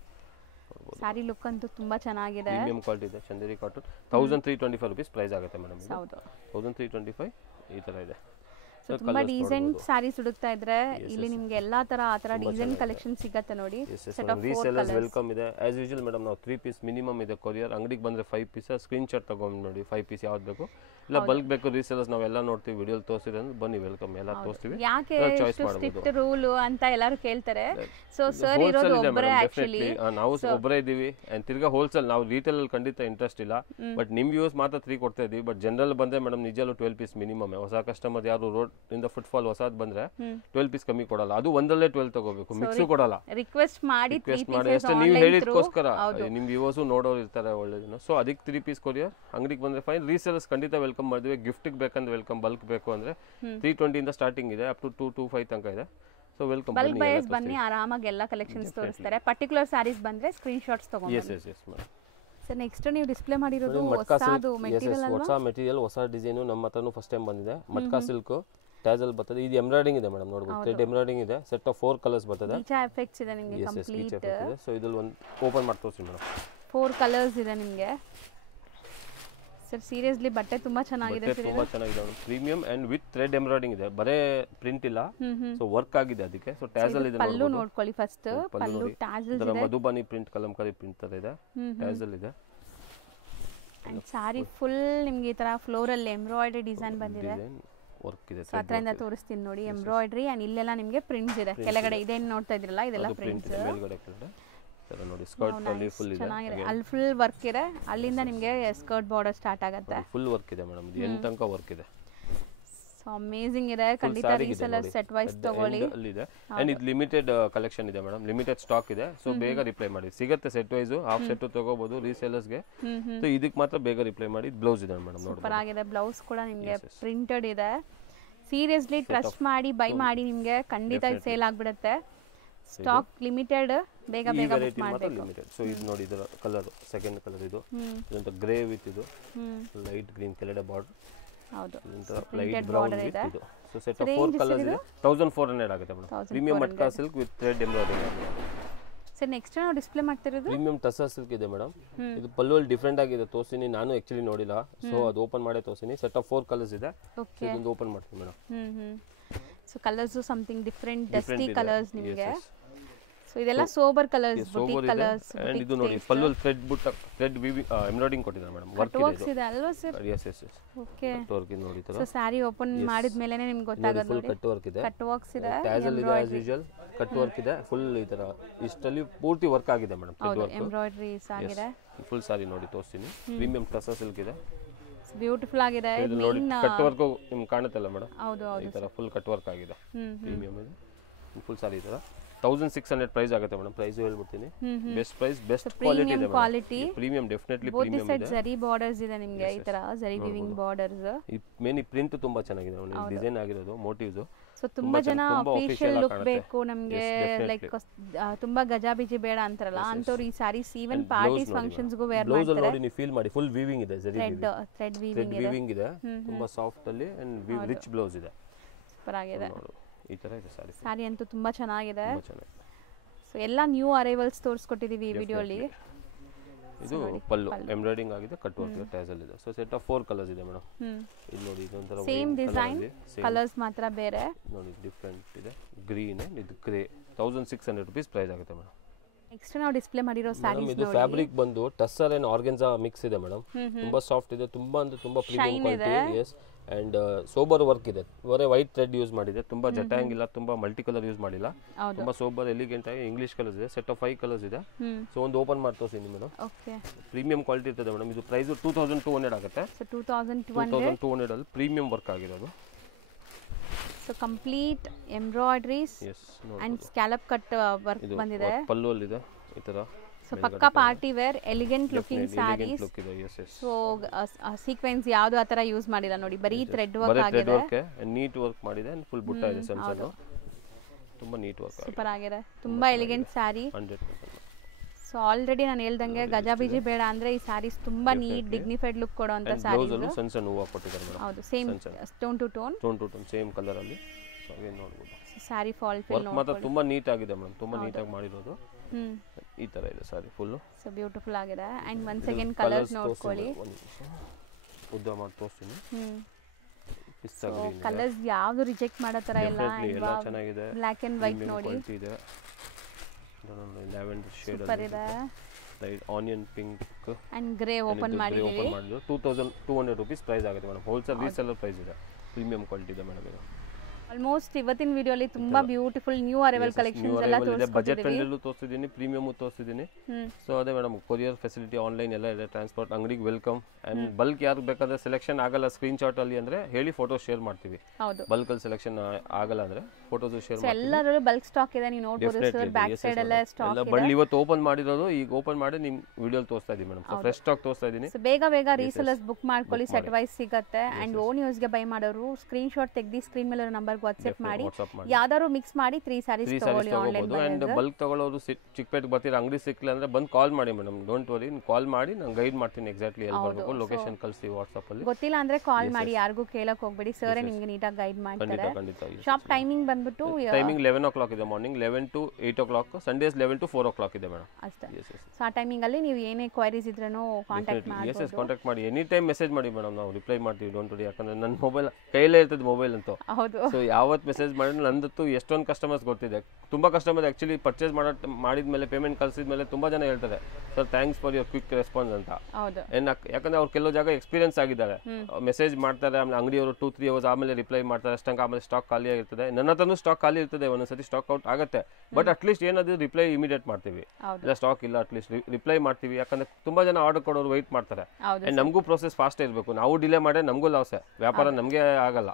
ಸಾರಿ ಲುಕ್ ಅಂತೂ ತುಂಬಾ ಚೆನ್ನಾಗಿದೆ, ಪ್ರೀಮಿಯಂ ಕ್ವಾಲಿಟಿ ಇದೆ, ಚಂದೇರಿ ಕಾಟನ್ 1325 rupees ಪ್ರೈಸ್ ಆಗುತ್ತೆ ಮೇಡಮ್. ಹೌದು, 1325 ಈ ತರ ಇದೆ. ಸೊ ತುಂಬಾ ಡೀಸೆಂಟ್ ಸ್ಯಾರೀಸ್ ಹುಡುಕ್ತಾ ಇದ್ರೆ ಇಲ್ಲಿ ನಿಮಗೆ ಎಲ್ಲಾ ತರ ಆ ತರ ಡಿಸೈನ್ ಕಲೆಕ್ಷನ್ ಸಿಗುತ್ತೆ ನೋಡಿ. ಸೆಟ್ ಆಫ್ 4 ಕಲರ್ಸ್ ವೆಲ್ಕಮ್ ಇದೆ ಆಸ್ ಯೂಶುವಲ್ ಮೇಡಮ್. ನಾವು 3 ಪೀಸ್ ಮಿನಿಮಮ್ ಇದೆ ಕೊರಿಯರ್. ಅಂಗಡಿಗೆ ಬಂದ್ರೆ 5 ಪೀಸ್ ಸ್ಕ್ರೀನ್ ಶಾಟ್ ತಗೊಂಡು ನೋಡಿ 5 ಪೀಸ್ ಯಾವ್ದು ಬೇಕು, ಇಲ್ಲ ಬಲ್ಕ್ ಬೇಕು ರೀಸೇಲರ್ಸ್ ನಾವೆಲ್ಲ ನೋಡ್ತೀವಿ, ವಿಡಿಯೋಲಿ ತೋರಿಸಿದ್ರೆ ಬನ್ನಿ ವೆಲ್ಕಮ್ ಎಲ್ಲ ತೋರಿಸ್ತೀವಿ. ಯಾಕೆ ಸ್ಟ್ರಿಕ್ಟ್ ರೂಲ್ ಅಂತ ಎಲ್ಲರೂ ಕೇಳ್ತಾರೆ. ಸೊ ಸರ್ ಇರೋದು ಒಬ್ಬರೇ ಆಕ್ಚುಲಿ, ನಾವು ಒಬ್ಬರೇ ಇದೀವಿ. ಅಂಡ್ ತಿರ್ಗಾ ಹೋಲ್ಸೇಲ್ ನಾವು ರಿಟೇಲ್ ಅಲ್ಲಿ ಖಂಡಿತ ಇಂಟ್ರೆಸ್ಟ್ ಇಲ್ಲ, ಬಟ್ ನಿಮ್ ವ್ಯೂಸ್ ಮಾತ್ರ 3 ಕೊಡ್ತಾ ಇದೀವಿ. ಬಟ್ ಜನರಲ್ ಬಂದ್ರೆ ಮೇಡಮ್ ನಿಜಲ್ಲೂ 12 ಪೀಸ್ ಮಿನಿಮಮ್. ಹೊಸ ಕಸ್ಟಮರ್ ಯಾರು ರೋಡ್ ಇಂದ ಫುಟ್ಫಾಲ್ ಹೊಸದ್ ಬಂದ್ರೆ 12 ಪೀಸ್ ಕಮ್ಮಿ ಕೊಡಲ್ಲ, ಅದು ಒಂದಲ್ಲೇ 12 ತಗೋಬೇಕು, ಮಿಕ್ಸ್ ಕೊಡಲ್ಲ. ರಿಕ್ವೆಸ್ಟ್ ಮಾಡಿ ಅಷ್ಟೇ, ನೀವು ಹೇಳಿದಕ್ಕೋಸ್ಕರ ನಿಮ್ ವ್ಯೂವರ್ಸ್ ನೋಡೋರು ಇರ್ತಾರೆ ಒಳ್ಳೆ ದಿನ. ಸೊ ಅದಕ್ಕೆ 3 ಪೀಸ್ ಕೊರಿಯರ್, ಅಂಗಡಿಗೆ ಬಂದ್ರೆ ಫೈನ್. ರೀಸೇಲರ್ಸ್ ಖಂಡಿತ ವೆಲ್ಕಮ್ ಮಾಡಿದ್ವಿ. ಗಿಫ್ಟ್ ಬೇಕಂದ್ರೆ ವೆಲ್ಕಮ್, ಬಲ್ಕ್ ಬೇಕು ಅಂದ್ರೆ 320 ಇಂದ ಸ್ಟಾರ್ಟಿಂಗ್ ಇದೆ, ಅಪ್ ಟು 225 ತನಕ ಇದೆ. So welcome. ಬಲ್ಕ್ ಬಯರ್ಸ್ ಬನ್ನಿ, ಆರಾಮಾಗಿ ಎಲ್ಲ ಕಲೆಕ್ಷನ್ಸ್ ತೋರಿಸ್ತಾರೆ. ಪರ್ಟಿಕ್ಯುಲರ್ ಸ್ಯಾರೀಸ್ ಬಂದ್ರೆ ಸ್ಕ್ರೀನ್ ಶಾಟ್ಸ್ ತಗೊಂಡು. Yes yes yes madam. Sir next ನೀವು ಡಿಸ್ಪ್ಲೇ ಮಾಡಿರೋದು ಹೊಸದು ಮೆಟೀರಿಯಲ್ ಅಲ್ವಾ? ಹೊಸ ಮೆಟೀರಿಯಲ್, ಹೊಸ ಡಿಸೈನು ನಮ್ಮ ಹತ್ರನೂ ಫಸ್ಟ್ ಟೈಮ್ ಬಂದಿದೆ. ಮಟ್ಕಾ ಸಿಲ್ಕ್ ಟ್ಯಾಸಲ್ ಬರ್ತದೆ. ಇದು ಎಂಬ್ರಾಯ್ಡಿಂಗ್ ಇದೆ ಮೇಡಮ್, ನೋಡಬಹುದು. ಥ್ರೆಡ್ ಎಂಬ್ರಾಯ್ಡಿಂಗ್ ಇದೆ. ಸೆಟ್ ಆಫ್ 4 ಕಲರ್ಸ್ ಬರ್ತದೆ. ಈಚಾ ಎಫೆಕ್ಟ್ಸ್ ಇದೆ ನಿಮಗೆ ಕಂಪ್ಲೀಟ್. ಸೊ ಇದರಲ್ಲಿ ಒಂದು ಓಪನ್ ಮಾಡಿ ತೋರಿಸಿ ಮೇಡಮ್. 4 ಕಲರ್ಸ್ ಇದೆ ನಿಮಗೆ. ಸರ್ ಸೀರಿಯಸ್ಲಿ ಬಟ್ಟೆ ತುಂಬಾ ಚೆನ್ನಾಗಿದೆ. ತುಂಬಾ ಚೆನ್ನಾಗಿದೆ. Premium and with thread embroidering ಇದೆ, ಬರೇ ಪ್ರಿಂಟ್ ಇಲ್ಲ. ಸೊ ವರ್ಕ್ ಆಗಿದೆ ಅದಕ್ಕೆ. ಸೊ ಟ್ಯಾಸಲ್ ಇದೆ. ಪಲ್ಲು ನೋಡ್ಕೊಳ್ಳಿ ಫಸ್ಟ್. ಪಲ್ಲು ಟ್ಯಾಸಲ್ಸ್ ಇದೆ. ಮಧುಬನಿ ಪ್ರಿಂಟ್, ಕಲಂಕಾರಿ ಪ್ರಿಂಟ್ ತರ ಇದೆ. ಟ್ಯಾಸಲ್ ಇದೆ. ಅಂಡ್ ಸಾರಿ ಫುಲ್ ನಿಮಗೆ ಈ ತರ ಫ್ಲೋರಲ್ ಎಂಬ್ರಾಯ್ಡರಿ ಡಿಸೈನ್ ಬಂದಿದೆ. ವರ್ಕ್ ಇದೆ. ಹತ್ರದಿಂದ ತೋರಿಸ್ತೀನಿ ನೋಡಿ. ಎಂಬ್ರಾಯ್ಡರಿ ಅಂಡ್ ಇಲ್ಲೆಲ್ಲ ನಿಮಗೆ ಪ್ರಿಂಟ್ಸ್ ಇದೆ. ಕೆಳಗಡೆ ಇದೇನು ನೋಡ್ತಾ ಇದ್ರಲ್ಲ ಇದೆಲ್ಲ ಪ್ರಿಂಟ್ಸ್. ಮೇಲ್ಗಡೆ ತರ ನೋಡಿ ಸ್ಕರ್ಟ್ ಅಲ್ಲಿ ಫುಲ್ ಇದೆ. ಚೆನ್ನಾಗಿದೆ. ಅಲ್ಲಿ ಫುಲ್ ವರ್ಕ್ ಇದೆ. ಅಲ್ಲಿಂದ ನಿಮಗೆ ಸ್ಕರ್ಟ್ ಬಾರ್ಡರ್ ಸ್ಟಾರ್ಟ್ ಆಗುತ್ತೆ. ಫುಲ್ ವರ್ಕ್ ಇದೆ ಮೇಡಮ್. ಇದು ಎಂಡ್ ತನಕ ವರ್ಕ್ ಇದೆ. ಸೊ ಅಮೇಜಿಂಗ್ ಇದೆ. ಖಂಡಿತ ರೀಸೆಲ್ಲರ್ ಸೆಟ್ ವೈಸ್ ತಗೊಳ್ಳಿ. ಇದೆ. ಅಂಡ್ ಇದು ಲಿಮಿಟೆಡ್ ಕಲೆಕ್ಷನ್ ಇದೆ ಮೇಡಮ್. ಲಿಮಿಟೆಡ್ ಸ್ಟಾಕ್ ಇದೆ. ಸೊ ಬೇಗ ರಿಪ್ಲೈ ಮಾಡಿ. ಸಿಗುತ್ತೆ ಸೆಟ್ ವೈಸ್. ಹಾಫ್ ಸೆಟ್ ತಗೋಬಹುದು ರೀಸೆಲ್ಲರ್ಸ್ ಗೆ. ಸೊ ಇದಕ್ಕೆ ಮಾತ್ರ ಬೇಗ ರಿಪ್ಲೈ ಮಾಡಿ. ಬ್ಲೌಸ್ ಇದೆ ಮೇಡಮ್ ನೋಡಿ. ಸೂಪರ್ ಆಗಿದೆ. ಬ್ಲೌಸ್ ಕೂಡ ನಿಮಗೆ ಪ್ರಿಂಟೆಡ್ ಇದೆ. ಸೀರಿಯಸ್ಲಿ ಟ್ರಸ್ಟ್ ಮಾಡಿ ಬೈ ಮಾಡಿ. ನಿಮಗೆ ಖಂಡಿತ ಸೇಲ್ ಆಗ್ಬಿಡುತ್ತೆ. Stock limited. ಬೇಗ ಬೇಗ ಬುಕ್ ಮಾಡಬೇಕು. ಸೊ ಇದು ನೋಡಿ, ಇದರ ಕಲರ್ ಸೆಕೆಂಡ್ ಕಲರ್ ಇದು. ಇದೊಂದು ಗ್ರೇ ವಿತ್ ಇದು ಲೈಟ್ ಗ್ರೀನ್ ಕೆಳಗಡೆ ಬಾರ್ಡರ್. ಹೌದು, ಲೈಟ್ ಬ್ರೌನ್ ವಿತ್ ಇದು. ಸೊ ಸೆಟ್ ಆಫ್ 4 ಕಲರ್ಸ್ ಇದೆ. 1400 ಆಗುತ್ತೆ madam. Premium matka silk with thread embroidery. Sir next ನಾವು ಡಿಸ್ಪ್ಲೇ ಮಾಡ್ತಿರೋದು ಪ್ರೀಮಿಯಂ ಟಸ್ಸರ್ ಸಿಲ್ಕ್ ಇದೆ ಮೇಡಮ್. ಇದು ಪಲ್ಲುವಲ್ಲಿ ಡಿಫರೆಂಟ್ ಆಗಿದೆ. ತೋರಿಸ್ತೀನಿ. ನಾನು ಆಕ್ಚುಲಿ ನೋಡಿಲ್ಲ. ಸೊ ಅದು ಓಪನ್ ಮಾಡೇ ತೋರಿಸ್ತೀನಿ. ಸೆಟ್ ಆಫ್ 4 ಕಲರ್ಸ್ ಇದೆ. ಇದೊಂದು ಓಪನ್ ಮಾಡ್ತೀನಿ madam. So colours something different dusty colours ನಿಮಗೆ. ಸೊ ಇದೆಲ್ಲ sober colours, boutique colours. And ಇದು ನೋಡಿ ಪಲ್ಲುವಲ್ಲಿ ಥ್ರೆಡ್ ಎಂಬ್ರಾಯ್ಡಿಂಗ್ ಕೊಟ್ಟಿದ್ದಾರೆ ಮೇಡಮ್. ವರ್ಕ್ ಇದೆ ಅಲ್ವಾ sir? Yes yes yes. Okay. Cut work ಇದೆ ನೋಡಿ ತರ. ಸೊ ಸಾರಿ ಓಪನ್ ಮಾಡಿದ ಮೇಲೆನೇ ನಿಮಗೆ ಗೊತ್ತಾಗೋದು ನೋಡಿ. ಕಟ್ ವರ್ಕ್ ಇದೆ. ಕಟ್ ವರ್ಕ್ಸ್ ಇದೆ. ಟ್ಯಾಸಲ್ ಇದೆ ಆಸ್ ಯೂಶುವಲ್. ಕಟ್ ವರ್ಕ್ ಇದೆ ಫುಲ್. ಈ ತರ ಇಷ್ಟಲ್ಲಿ ಪೂರ್ತಿ ವರ್ಕ್ ಆಗಿದೆ ಮೇಡಮ್. ಥ್ರೆಡ್ ವರ್ಕ್ ಎಂಬ್ರಾಯ್ಡರೀಸ್ ಆಗಿದೆ. ಫುಲ್ ಸಾರಿ ನೋಡಿ ತೋರಿಸ್ತೀನಿ. ಪ್ರೀಮಿಯಂ ಟಸ್ಸರ್ ಸಿಲ್ಕ್ ಇದೆ. ಬ್ಯೂಟಿಫುಲ್ ಆಗಿದೆ. ನೋಡಿ ಕಟ್ ವರ್ಕ್ ನಿಮಗೆ ಕಾಣುತ್ತಲ್ಲ ಮೇಡಮ್? ಹೌದು ಹೌದು. ಈ ತರ ಫುಲ್ ಕಟ್ ವರ್ಕ್ ಆಗಿದೆ. ಪ್ರೀಮಿಯಂ ಇದೆ. ಫುಲ್ ಸಾರಿ ಈ ತರ 1600 ಪ್ರೈಸ್ ಆಗುತ್ತೆ ಮೇಡಮ್. ಪ್ರೈಸ್ ಹೇಳ್ಬಿಡ್ತೀನಿ. ಬೆಸ್ಟ್ ಪ್ರೈಸ್, ಬೆಸ್ಟ್ ಕ್ವಾಲಿಟಿ ಇದೆ ಮೇಡಮ್. ಪ್ರೀಮಿಯಂ ಡೆಫಿನೆಟ್ಲಿ ಪ್ರೀಮಿಯಂ ಇದೆ. ಜರಿ ಬಾರ್ಡರ್ಸ್ ಇದೆ ನಿಮಗೆ. ಈ ತರ ಜರಿ ವಿವಿಂಗ್ ಬಾರ್ಡರ್ಸ್. ಈ ಮೇನ್ ಪ್ರಿಂಟ್ ತುಂಬಾ ಚೆನ್ನಾಗಿದೆ ನೋಡಿ. ಡಿಸೈನ್ ಆಗಿರೋದು ಮೋಟಿವ್ಸ್. ಸೊ ತುಂಬಾ ಜನ ಅಫಿಷಿಯಲ್ ಲುಕ್ ಬೇಕು ನಮಗೆ, ಲೈಕ್ ತುಂಬಾ ಗಜಾಬಿಜಿ ಬೇಡ ಅಂತಾರಲ್ಲ ಅಂತವ್ರು ಈ ಸಾರೀಸ್ ಈವನ್ ಪಾರ್ಟೀಸ್ ಫಂಕ್ಷನ್ಸ್ ಗೂ ವೇರ್ ಮಾಡ್ತಾರೆ. ಬ್ಲೌಸ್ ನೋಡಿ ನೀವು ಫೀಲ್ ಮಾಡಿ. ಫುಲ್ ವೀವಿಂಗ್ ಇದೆ. ಜರಿ ಥ್ರೆಡ್ ವೀವಿಂಗ್ ಇದೆ. ತುಂಬಾ ಸಾಫ್ಟ್ ಅಲ್ಲಿ ಅಂಡ್ ರಿಚ್ ಬ್ಲೌಸ್ ಇದೆ. ಸೂಪರ್ ಆಗಿದೆ. ಈ ತರ ಇದೆ ಸಾರಿ. ಸಾರಿ ಅಂತೂ ತುಂಬಾ ಚೆನ್ನಾಗಿದೆ. ಸೊ ಎಲ್ಲ ನ್ಯೂ ಅರೈವಲ್ಸ್ ತೋರಿಸ್ಕೊಟ್ಟಿದೀವಿ ಈ ವಿಡಿಯೋಲಿ. ಇದು ಪಲ್ಲು ಎಂಬ್ರಾಯ್ಡಿಂಗ್ ಆಗಿದೆ. ಕಟ್ ವರ್ಕ್ ಟ್ಯಾಸಲ್ ಇದೆ. ಸೊ ಸೆಟ್ ಆಫ್ 4 ಕಲರ್ಸ್ ಇದೆ ಮೇಡಮ್. ಇದು ನೋಡಿ ಇದೊಂತರ ಸೇಮ್ ಡಿಸೈನ್, ಕಲರ್ಸ್ ಮಾತ್ರ ಬೇರೆ ನೋಡಿ. ಡಿಫರೆಂಟ್ ಇದೆ. ಗ್ರೀನ್ ಅಂಡ್ ಇದು ಗ್ರೇ. 1600 ರೂಪೀಸ್ ಪ್ರೈಸ್ ಆಗುತ್ತೆ ಮೇಡಮ್. ನೆಕ್ಸ್ಟ್ ನಾವು ಡಿಸ್ಪ್ಲೇ ಮಾಡಿರೋ ಸ್ಯಾರೀಸ್ ನೋಡಿ. ಇದು ಫ್ಯಾಬ್ರಿಕ್ ಬಂದು ಟಸ್ಸರ್ ಅಂಡ್ ಆರ್ಗನ್ಜಾ ಮಿಕ್ಸ್ ಇದೆ ಮೇಡಮ್. ತುಂಬಾ ಸಾಫ್ಟ್ ಇದೆ. ತುಂಬಾ ಅಂದ್ರೆ ತುಂಬಾ premium quality. Yes. And sober work ಇದೆ. ಬರೀ ವೈಟ್ ಥ್ರೆಡ್ ಯೂಸ್ ಮಾಡಿದೆ. ತುಂಬಾ ಜಟಾಂಗಿಲ್ಲ. ತುಂಬಾ ಮಲ್ಟಿ ಕಲರ್ ಯೂಸ್ ಮಾಡಿಲ್ಲ. ತುಂಬಾ ಸೋಬರ್ ಎಲಿಗೆಂಟ್ ಆಗಿ ಇಂಗ್ಲಿಷ್ ಕಲರ್ಸ್ ಇದೆ. ಸೆಟ್ ಆಫ್ 5 ಕಲರ್ಸ್ ಇದೆ. ಸೊ ಒಂದು ಓಪನ್ ಮಾಡಿ ತೋರಿಸ್ತೀನಿ ಮೇಡಮ್. ಓಕೆ. ಪ್ರೀಮಿಯಂ ಕ್ವಾಲಿಟಿ ಇರ್ತದೆ ಮೇಡಮ್. ಇದು ಪ್ರೈಸ್ 2200 ಆಗುತ್ತೆ. ಸೊ 2200 ಅಲ್ಲಿ ಪ್ರೀಮಿಯಂ ವರ್ಕ್ ಆಗಿರೋದು. So complete embroideries and scallop cut work ಬಂದಿದೆ. ಪಲ್ಲು ಅಲ್ಲಿ ಇದೆ ಈ ತರ. ಸೊ ಪಕ್ಕಾ party wear elegant looking saris. So sequins ಯಾವುದು ಆ ತರ ಯೂಸ್ ಮಾಡಿಲ್ಲ ನೋಡಿ. ಬರೀ ಥ್ರೆಡ್ ವರ್ಕ್ ಆಗಿದೆ. ನೀಟ್ ವರ್ಕ್ ಮಾಡಿದೆ. ಫುಲ್ ಬುಟ್ಟ ಇದೆ ಸಣ್ಣ ಸಣ್ಣ. ತುಂಬಾ ನೀಟ್ ವರ್ಕ್. ಸೂಪರ್ ಆಗಿದೆ. ತುಂಬಾ ಎಲಿಗೆಂಟ್ ಸ್ಯಾರಿ. 100%. ಸೊ ಆಲ್ರೆಡಿ ನಾನು ಹೇಳ್ದಂಗೆ ಗಜಾಬಿಜಿ ಬೇಡ ಅಂದ್ರೆ ಈ ಸ್ಯಾರೀಸ್ ತುಂಬಾ ನೀಟ್ ಡಿಗ್ನಿಫೈಡ್ ಲುಕ್ ಕೊಡುವಂತ ಸ್ಯಾರೀಸ್. ಸಣ್ಣ ಸಣ್ಣ ಹೂವ ಕೊಟ್ಟಿದ್ದಾರೆ ಮೇಡಮ್. ಹೌದು, same tone to tone same colour ಅಲ್ಲಿ. ಸೊ ಅಗೇನ್ ನೋಡಬಹುದು. ಸ್ಯಾರಿ ಫಾಲ್ ಫಿಲ್ ವರ್ಕ್ ಮಾತ್ರ ತುಂಬಾ ನೀಟ್ ಆಗಿದೆ ಮೇಡಮ್. ತುಂಬಾ ನೀಟಾಗಿ ಮಾಡಿರೋದು. ಈ ತರ ಇದೆ ಸಾರಿ ಫುಲ್. ಸೊ ಬ್ಯೂಟಿಫುಲ್ ಆಗಿದೆ. ಅಂಡ್ ಒನ್ಸ್ ಅಗೇನ್ ಕಲರ್ಸ್ ನೋಡ್ಕೊಳ್ಳಿ. ಉದ್ದ ಮಾಡಿ ತೋರಿಸ್ತೀನಿ. ಪಿಸ್ತಾ ಗ್ರೀನ್ ಕಲರ್ಸ್ ಯಾವುದು ರಿಜೆಕ್ಟ್ ಮಾಡೋ ತರ ಇಲ್ಲ. ಎಲ್ಲ ಚೆನ್ನಾಗಿದೆ. ಬ್ಲಾಕ್ ಅಂಡ್ ವೈಟ್ ನೋಡಿ. ಇದೆ. ಲ್ಯಾವೆಂಡರ್ ಶೇಡ್ ಸೂಪರ್ ಇದೆ. Light onion pink and grey open ಮಾಡಿದೀವಿ. 2200 ರೂಪೀಸ್ ಪ್ರೈಸ್ ಆಗುತ್ತೆ ಮೇಡಮ್. ಹೋಲ್ಸೇಲ್ ರೀಸೆಲ್ಲರ್ ಪ್ರೈಸ್ ಇದೆ. ಪ್ರೀಮಿಯಂ ಕ್ವಾಲಿಟಿ ಇದೆ ಮೇಡಮ್ ಇದು. ಆಲ್ಮೋಸ್ಟ್ ಇವತ್ತಿನ ವಿಡಿಯೋಲಿ ತುಂಬಾ ಬ್ಯೂಟಿಫುಲ್ ನ್ಯೂ ಅರೈವಲ್ ಕಲೆಕ್ಷನ್ಸ್ ಎಲ್ಲ ತೋರಿಸ್ತಿದ್ದೀವಿ. ಬಜೆಟ್ ಫ್ರೆಂಡ್ಲಿ ತೋರಿಸ್ತಿದ್ದೀನಿ. ಪ್ರೀಮಿಯಂ ತೋರಿಸ್ತಿದ್ದೀನಿ. ಸೊ ಅದೇ ಮೇಡಮ್ ಕೊರಿಯರ್ ಫೆಸಿಲಿಟಿ ಆನ್ಲೈನ್ ಎಲ್ಲ ಇದೆ. ಟ್ರಾನ್ಸ್ಪೋರ್ಟ್ ಅಂಗಡಿಗೆ ವೆಲ್ಕಮ್. ಅಂಡ್ ಬಲ್ಕ್ ಯಾರು ಬೇಕಾದ್ರೆ ಸೆಲೆಕ್ಷನ್ ಆಗಲ್ಲ ಸ್ಕ್ರೀನ್ ಶಾಟ್ ಅಲ್ಲಿ ಅಂದ್ರೆ ಹೇಳಿ ಫೋಟೋ ಶೇರ್ ಮಾಡ್ತೀವಿ. ಬಲ್ಕ್ ಅಲ್ಲಿ ಸೆಲೆಕ್ಷನ್ ಆಗಲ್ಲ ಅಂದ್ರೆ ಫೋಟೋಸ್ ಶೇರ್ ಮಾಡ್ತೀವಿ. ಎಲ್ಲರಲ್ಲೂ ಬಲ್ಕ್ ಸ್ಟಾಕ್ ಇದೆ. ನೀವು ನೋಡಬಹುದು ಸರ್ ಬ್ಯಾಕ್ ಸೈಡ್ ಎಲ್ಲ ಸ್ಟಾಕ್ ಇದೆ. ಬಳ್ಳಿ ಇವತ್ತು ಓಪನ್ ಮಾಡಿರೋದು. ಈಗ ಓಪನ್ ಮಾಡಿ ನಿಮ್ ವಿಡಿಯೋ ತೋರಿಸ್ತಾ ಇದೀನಿ ಮೇಡಮ್. ಫ್ರೆಶ್ ಸ್ಟಾಕ್ ತೋರಿಸ್ತಾ ಇದೀನಿ. ಬೇಗ ಬೇಗ ರೀಸೆಲ್ಲರ್ಸ್ ಬುಕ್ ಮಾಡ್ಕೊಳ್ಳಿ. ಸೆಟ್ ವೈಸ್ ಸಿಗುತ್ತೆ. ಅಂಡ್ ಓನ್ ಯೂಸ್ ಗೆ ಬೈ ಮಾಡೋರು ಸ್ಕ್ರೀನ್ ಶಾಟ್ ತೆಗೆದು ಸ್ಕ್ರೀನ್ ಮೇಲೆ ನಂಬರ್ ನಂಬರ್ಗೆ ವಾಟ್ಸ್ಆಪ್ ಮಾಡಿ ವಾಟ್ಸ್ಆಪ್ ಮಾಡಿ ಯಾವ್ದಾದ್ರು ಮಿಕ್ಸ್ ಮಾಡಿ 3 ಸ್ಯಾರೀಸ್ ತಗೊಳ್ಳಿ ಆನ್ಲೈನ್ ತಗೋಬಹುದು. ಅಂಡ್ ಬಲ್ಕ್ ತಗೊಳ್ಳೋರು ಚಿಕ್ಕಪೇಟೆಗೆ ಬರ್ತೀರಾ, ಅಂಗಡಿ ಸಿಕ್ಕಿಲ್ಲ ಅಂದ್ರೆ ಬಂದು ಕಾಲ್ ಮಾಡಿ ಮೇಡಮ್, ಡೋಂಟ್ ವರಿ, ಕಾಲ್ ಮಾಡಿ ನಾನು ಗೈಡ್ ಮಾಡ್ತೀನಿ ಎಕ್ಸಾಕ್ಟ್ಲಿ ಎಲ್ಲಿ ಬರಬೇಕು, ಲೊಕೇಶನ್ ಕಳಿಸ್ತೀವಿ ವಾಟ್ಸ್ಆಪ್ ಅಲ್ಲಿ. ಗೊತ್ತಿಲ್ಲ ಅಂದ್ರೆ ಕಾಲ್ ಮಾಡಿ, ಯಾರಿಗೂ ಕೇಳಕ್ ಹೋಗ್ಬೇಡಿ, ಸರ್ ನಿಮ್ಗೆ ನೀಟಾಗಿ ಗೈಡ್ ಮಾಡ್ತಾರೆ. ಶಾಪ್ ಟೈಮಿಂಗ್ ಬಂದ್ಬಿಟ್ಟು ಟೈಮಿಂಗ್ 11 o'clock ಇದೆ morning, 11 to 8 o'clock, Sundays 11 to 4 o'clock ಇದೆ ಮೇಡಮ್ ಅಷ್ಟೇ. ಸೊ ಆ ಟೈಮಿಂಗ್ ಅಲ್ಲಿ ನೀವು ಏನೇ ಕ್ವೈರೀಸ್ ಇದ್ರೂ ಕಾಂಟ್ಯಾಕ್ಟ್ ಮಾಡಿ. ಎಸ್ ಕಾಂಟ್ಯಾಕ್ಟ್ ಮಾಡಿ, ಎನಿ ಟೈಮ್ ಮೆಸೇಜ್ ಮಾಡಿ ಮೇಡಮ್, ನಾವು ರಿಪ್ಲೈ ಮಾಡ್ತೀವಿ, ಡೋಂಟ್ ವರಿ. ಯಾಕಂದ್ರೆ ನನ್ನ ಮೊಬೈಲ್ ಕೈಯಲ್ಲೇ ಇರ್ತದೆ ಮೊಬೈಲ್ ಅಂತೂ. ಹೌದು. ಸೊ ಯಾವತ್ತು ಮೆಸೇಜ್ ಮಾಡಿ ನಂದತ್ತು ಎಷ್ಟೊಂದು ಕಸ್ಟಮರ್ಸ್ ಗೊತ್ತಿದೆ, ತುಂಬಾ ಕಸ್ಟಮರ್ ಆಕ್ಚುಲಿ ಪರ್ಚೇಸ್ ಮಾಡಿದ್ಮೇಲೆ ಪೇಮೆಂಟ್ ಕಳಿಸಿದ್ಮೇಲೆ ತುಂಬಾ ಜನ ಹೇಳ್ತಾರೆ sir thanks for your quick response ಅಂತ. ಹೌದು. ಯಾಕಂದ್ರೆ ಅವ್ರು ಕೆಲವು ಜಾಗ ಎಕ್ಸ್ಪೀರಿಯನ್ಸ್ ಆಗಿದ್ದಾರೆ, ಮೆಸೇಜ್ ಮಾಡ್ತಾರೆ, ಆಮೇಲೆ ಅಂಗಡಿಯವರು 2-3 hours ಆಮೇಲೆ ರಿಪ್ಲೈ ಮಾಡ್ತಾರೆ, ಅಷ್ಟಂಗೆ ಆಮೇಲೆ ಸ್ಟಾಕ್ ಖಾಲಿ ಆಗಿರ್ತದೆ. ನನ್ನ ಹತ್ರನೂ ಸ್ಟಾಕ್ ಖಾಲಿ ಇರ್ತದೆ, ಒಂದೊಂದ್ಸತಿ ಸ್ಟಾಕ್ ಔಟ್ ಆಗುತ್ತೆ, ಬಟ್ ಅಟ್ಲೀಸ್ಟ್ ಏನಾದ್ರು ರಿಪ್ಲೈ ಇಮಿಡಿಯೇಟ್ ಮಾಡ್ತೀವಿ, ಇಲ್ಲ ಸ್ಟಾಕ್ ಇಲ್ಲ ಅಟ್ಲೀಸ್ಟ್ ರಿಪ್ಲೈ ಮಾಡ್ತೀವಿ. ಯಾಕಂದ್ರೆ ತುಂಬಾ ಜನ ಆರ್ಡರ್ ಕೊಡೋರು ವೆಯ್ಟ್ ಮಾಡ್ತಾರೆ, ಅಂಡ್ ನಮಗೂ ಪ್ರೊಸೆಸ್ ಫಾಸ್ಟ್ ಇರಬೇಕು, ನಾವು ಡಿಲೇ ಮಾಡಿದ್ರೆ ನಮಗೂ ಲಾಸ್, ವ್ಯಾಪಾರ ನಮಗೆ ಆಗಲ್ಲ.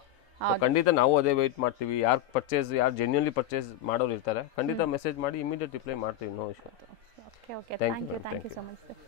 ಖಂಡಿತ ನಾವು ಅದೇ ವೆಯ್ಟ್ ಮಾಡ್ತೀವಿ. ಯಾರು ಜೆನ್ಯೂನ್ಲಿ ಪರ್ಚೇಸ್ ಮಾಡೋರು ಇರ್ತಾರೆ, ಖಂಡಿತ ಮೆಸೇಜ್ ಮಾಡಿ ಇಮಿಡಿಯೇಟ್ ರಿಪ್ಲೈ ಮಾಡ್ತೀವಿ, no issue. Okay, thank you so much sir.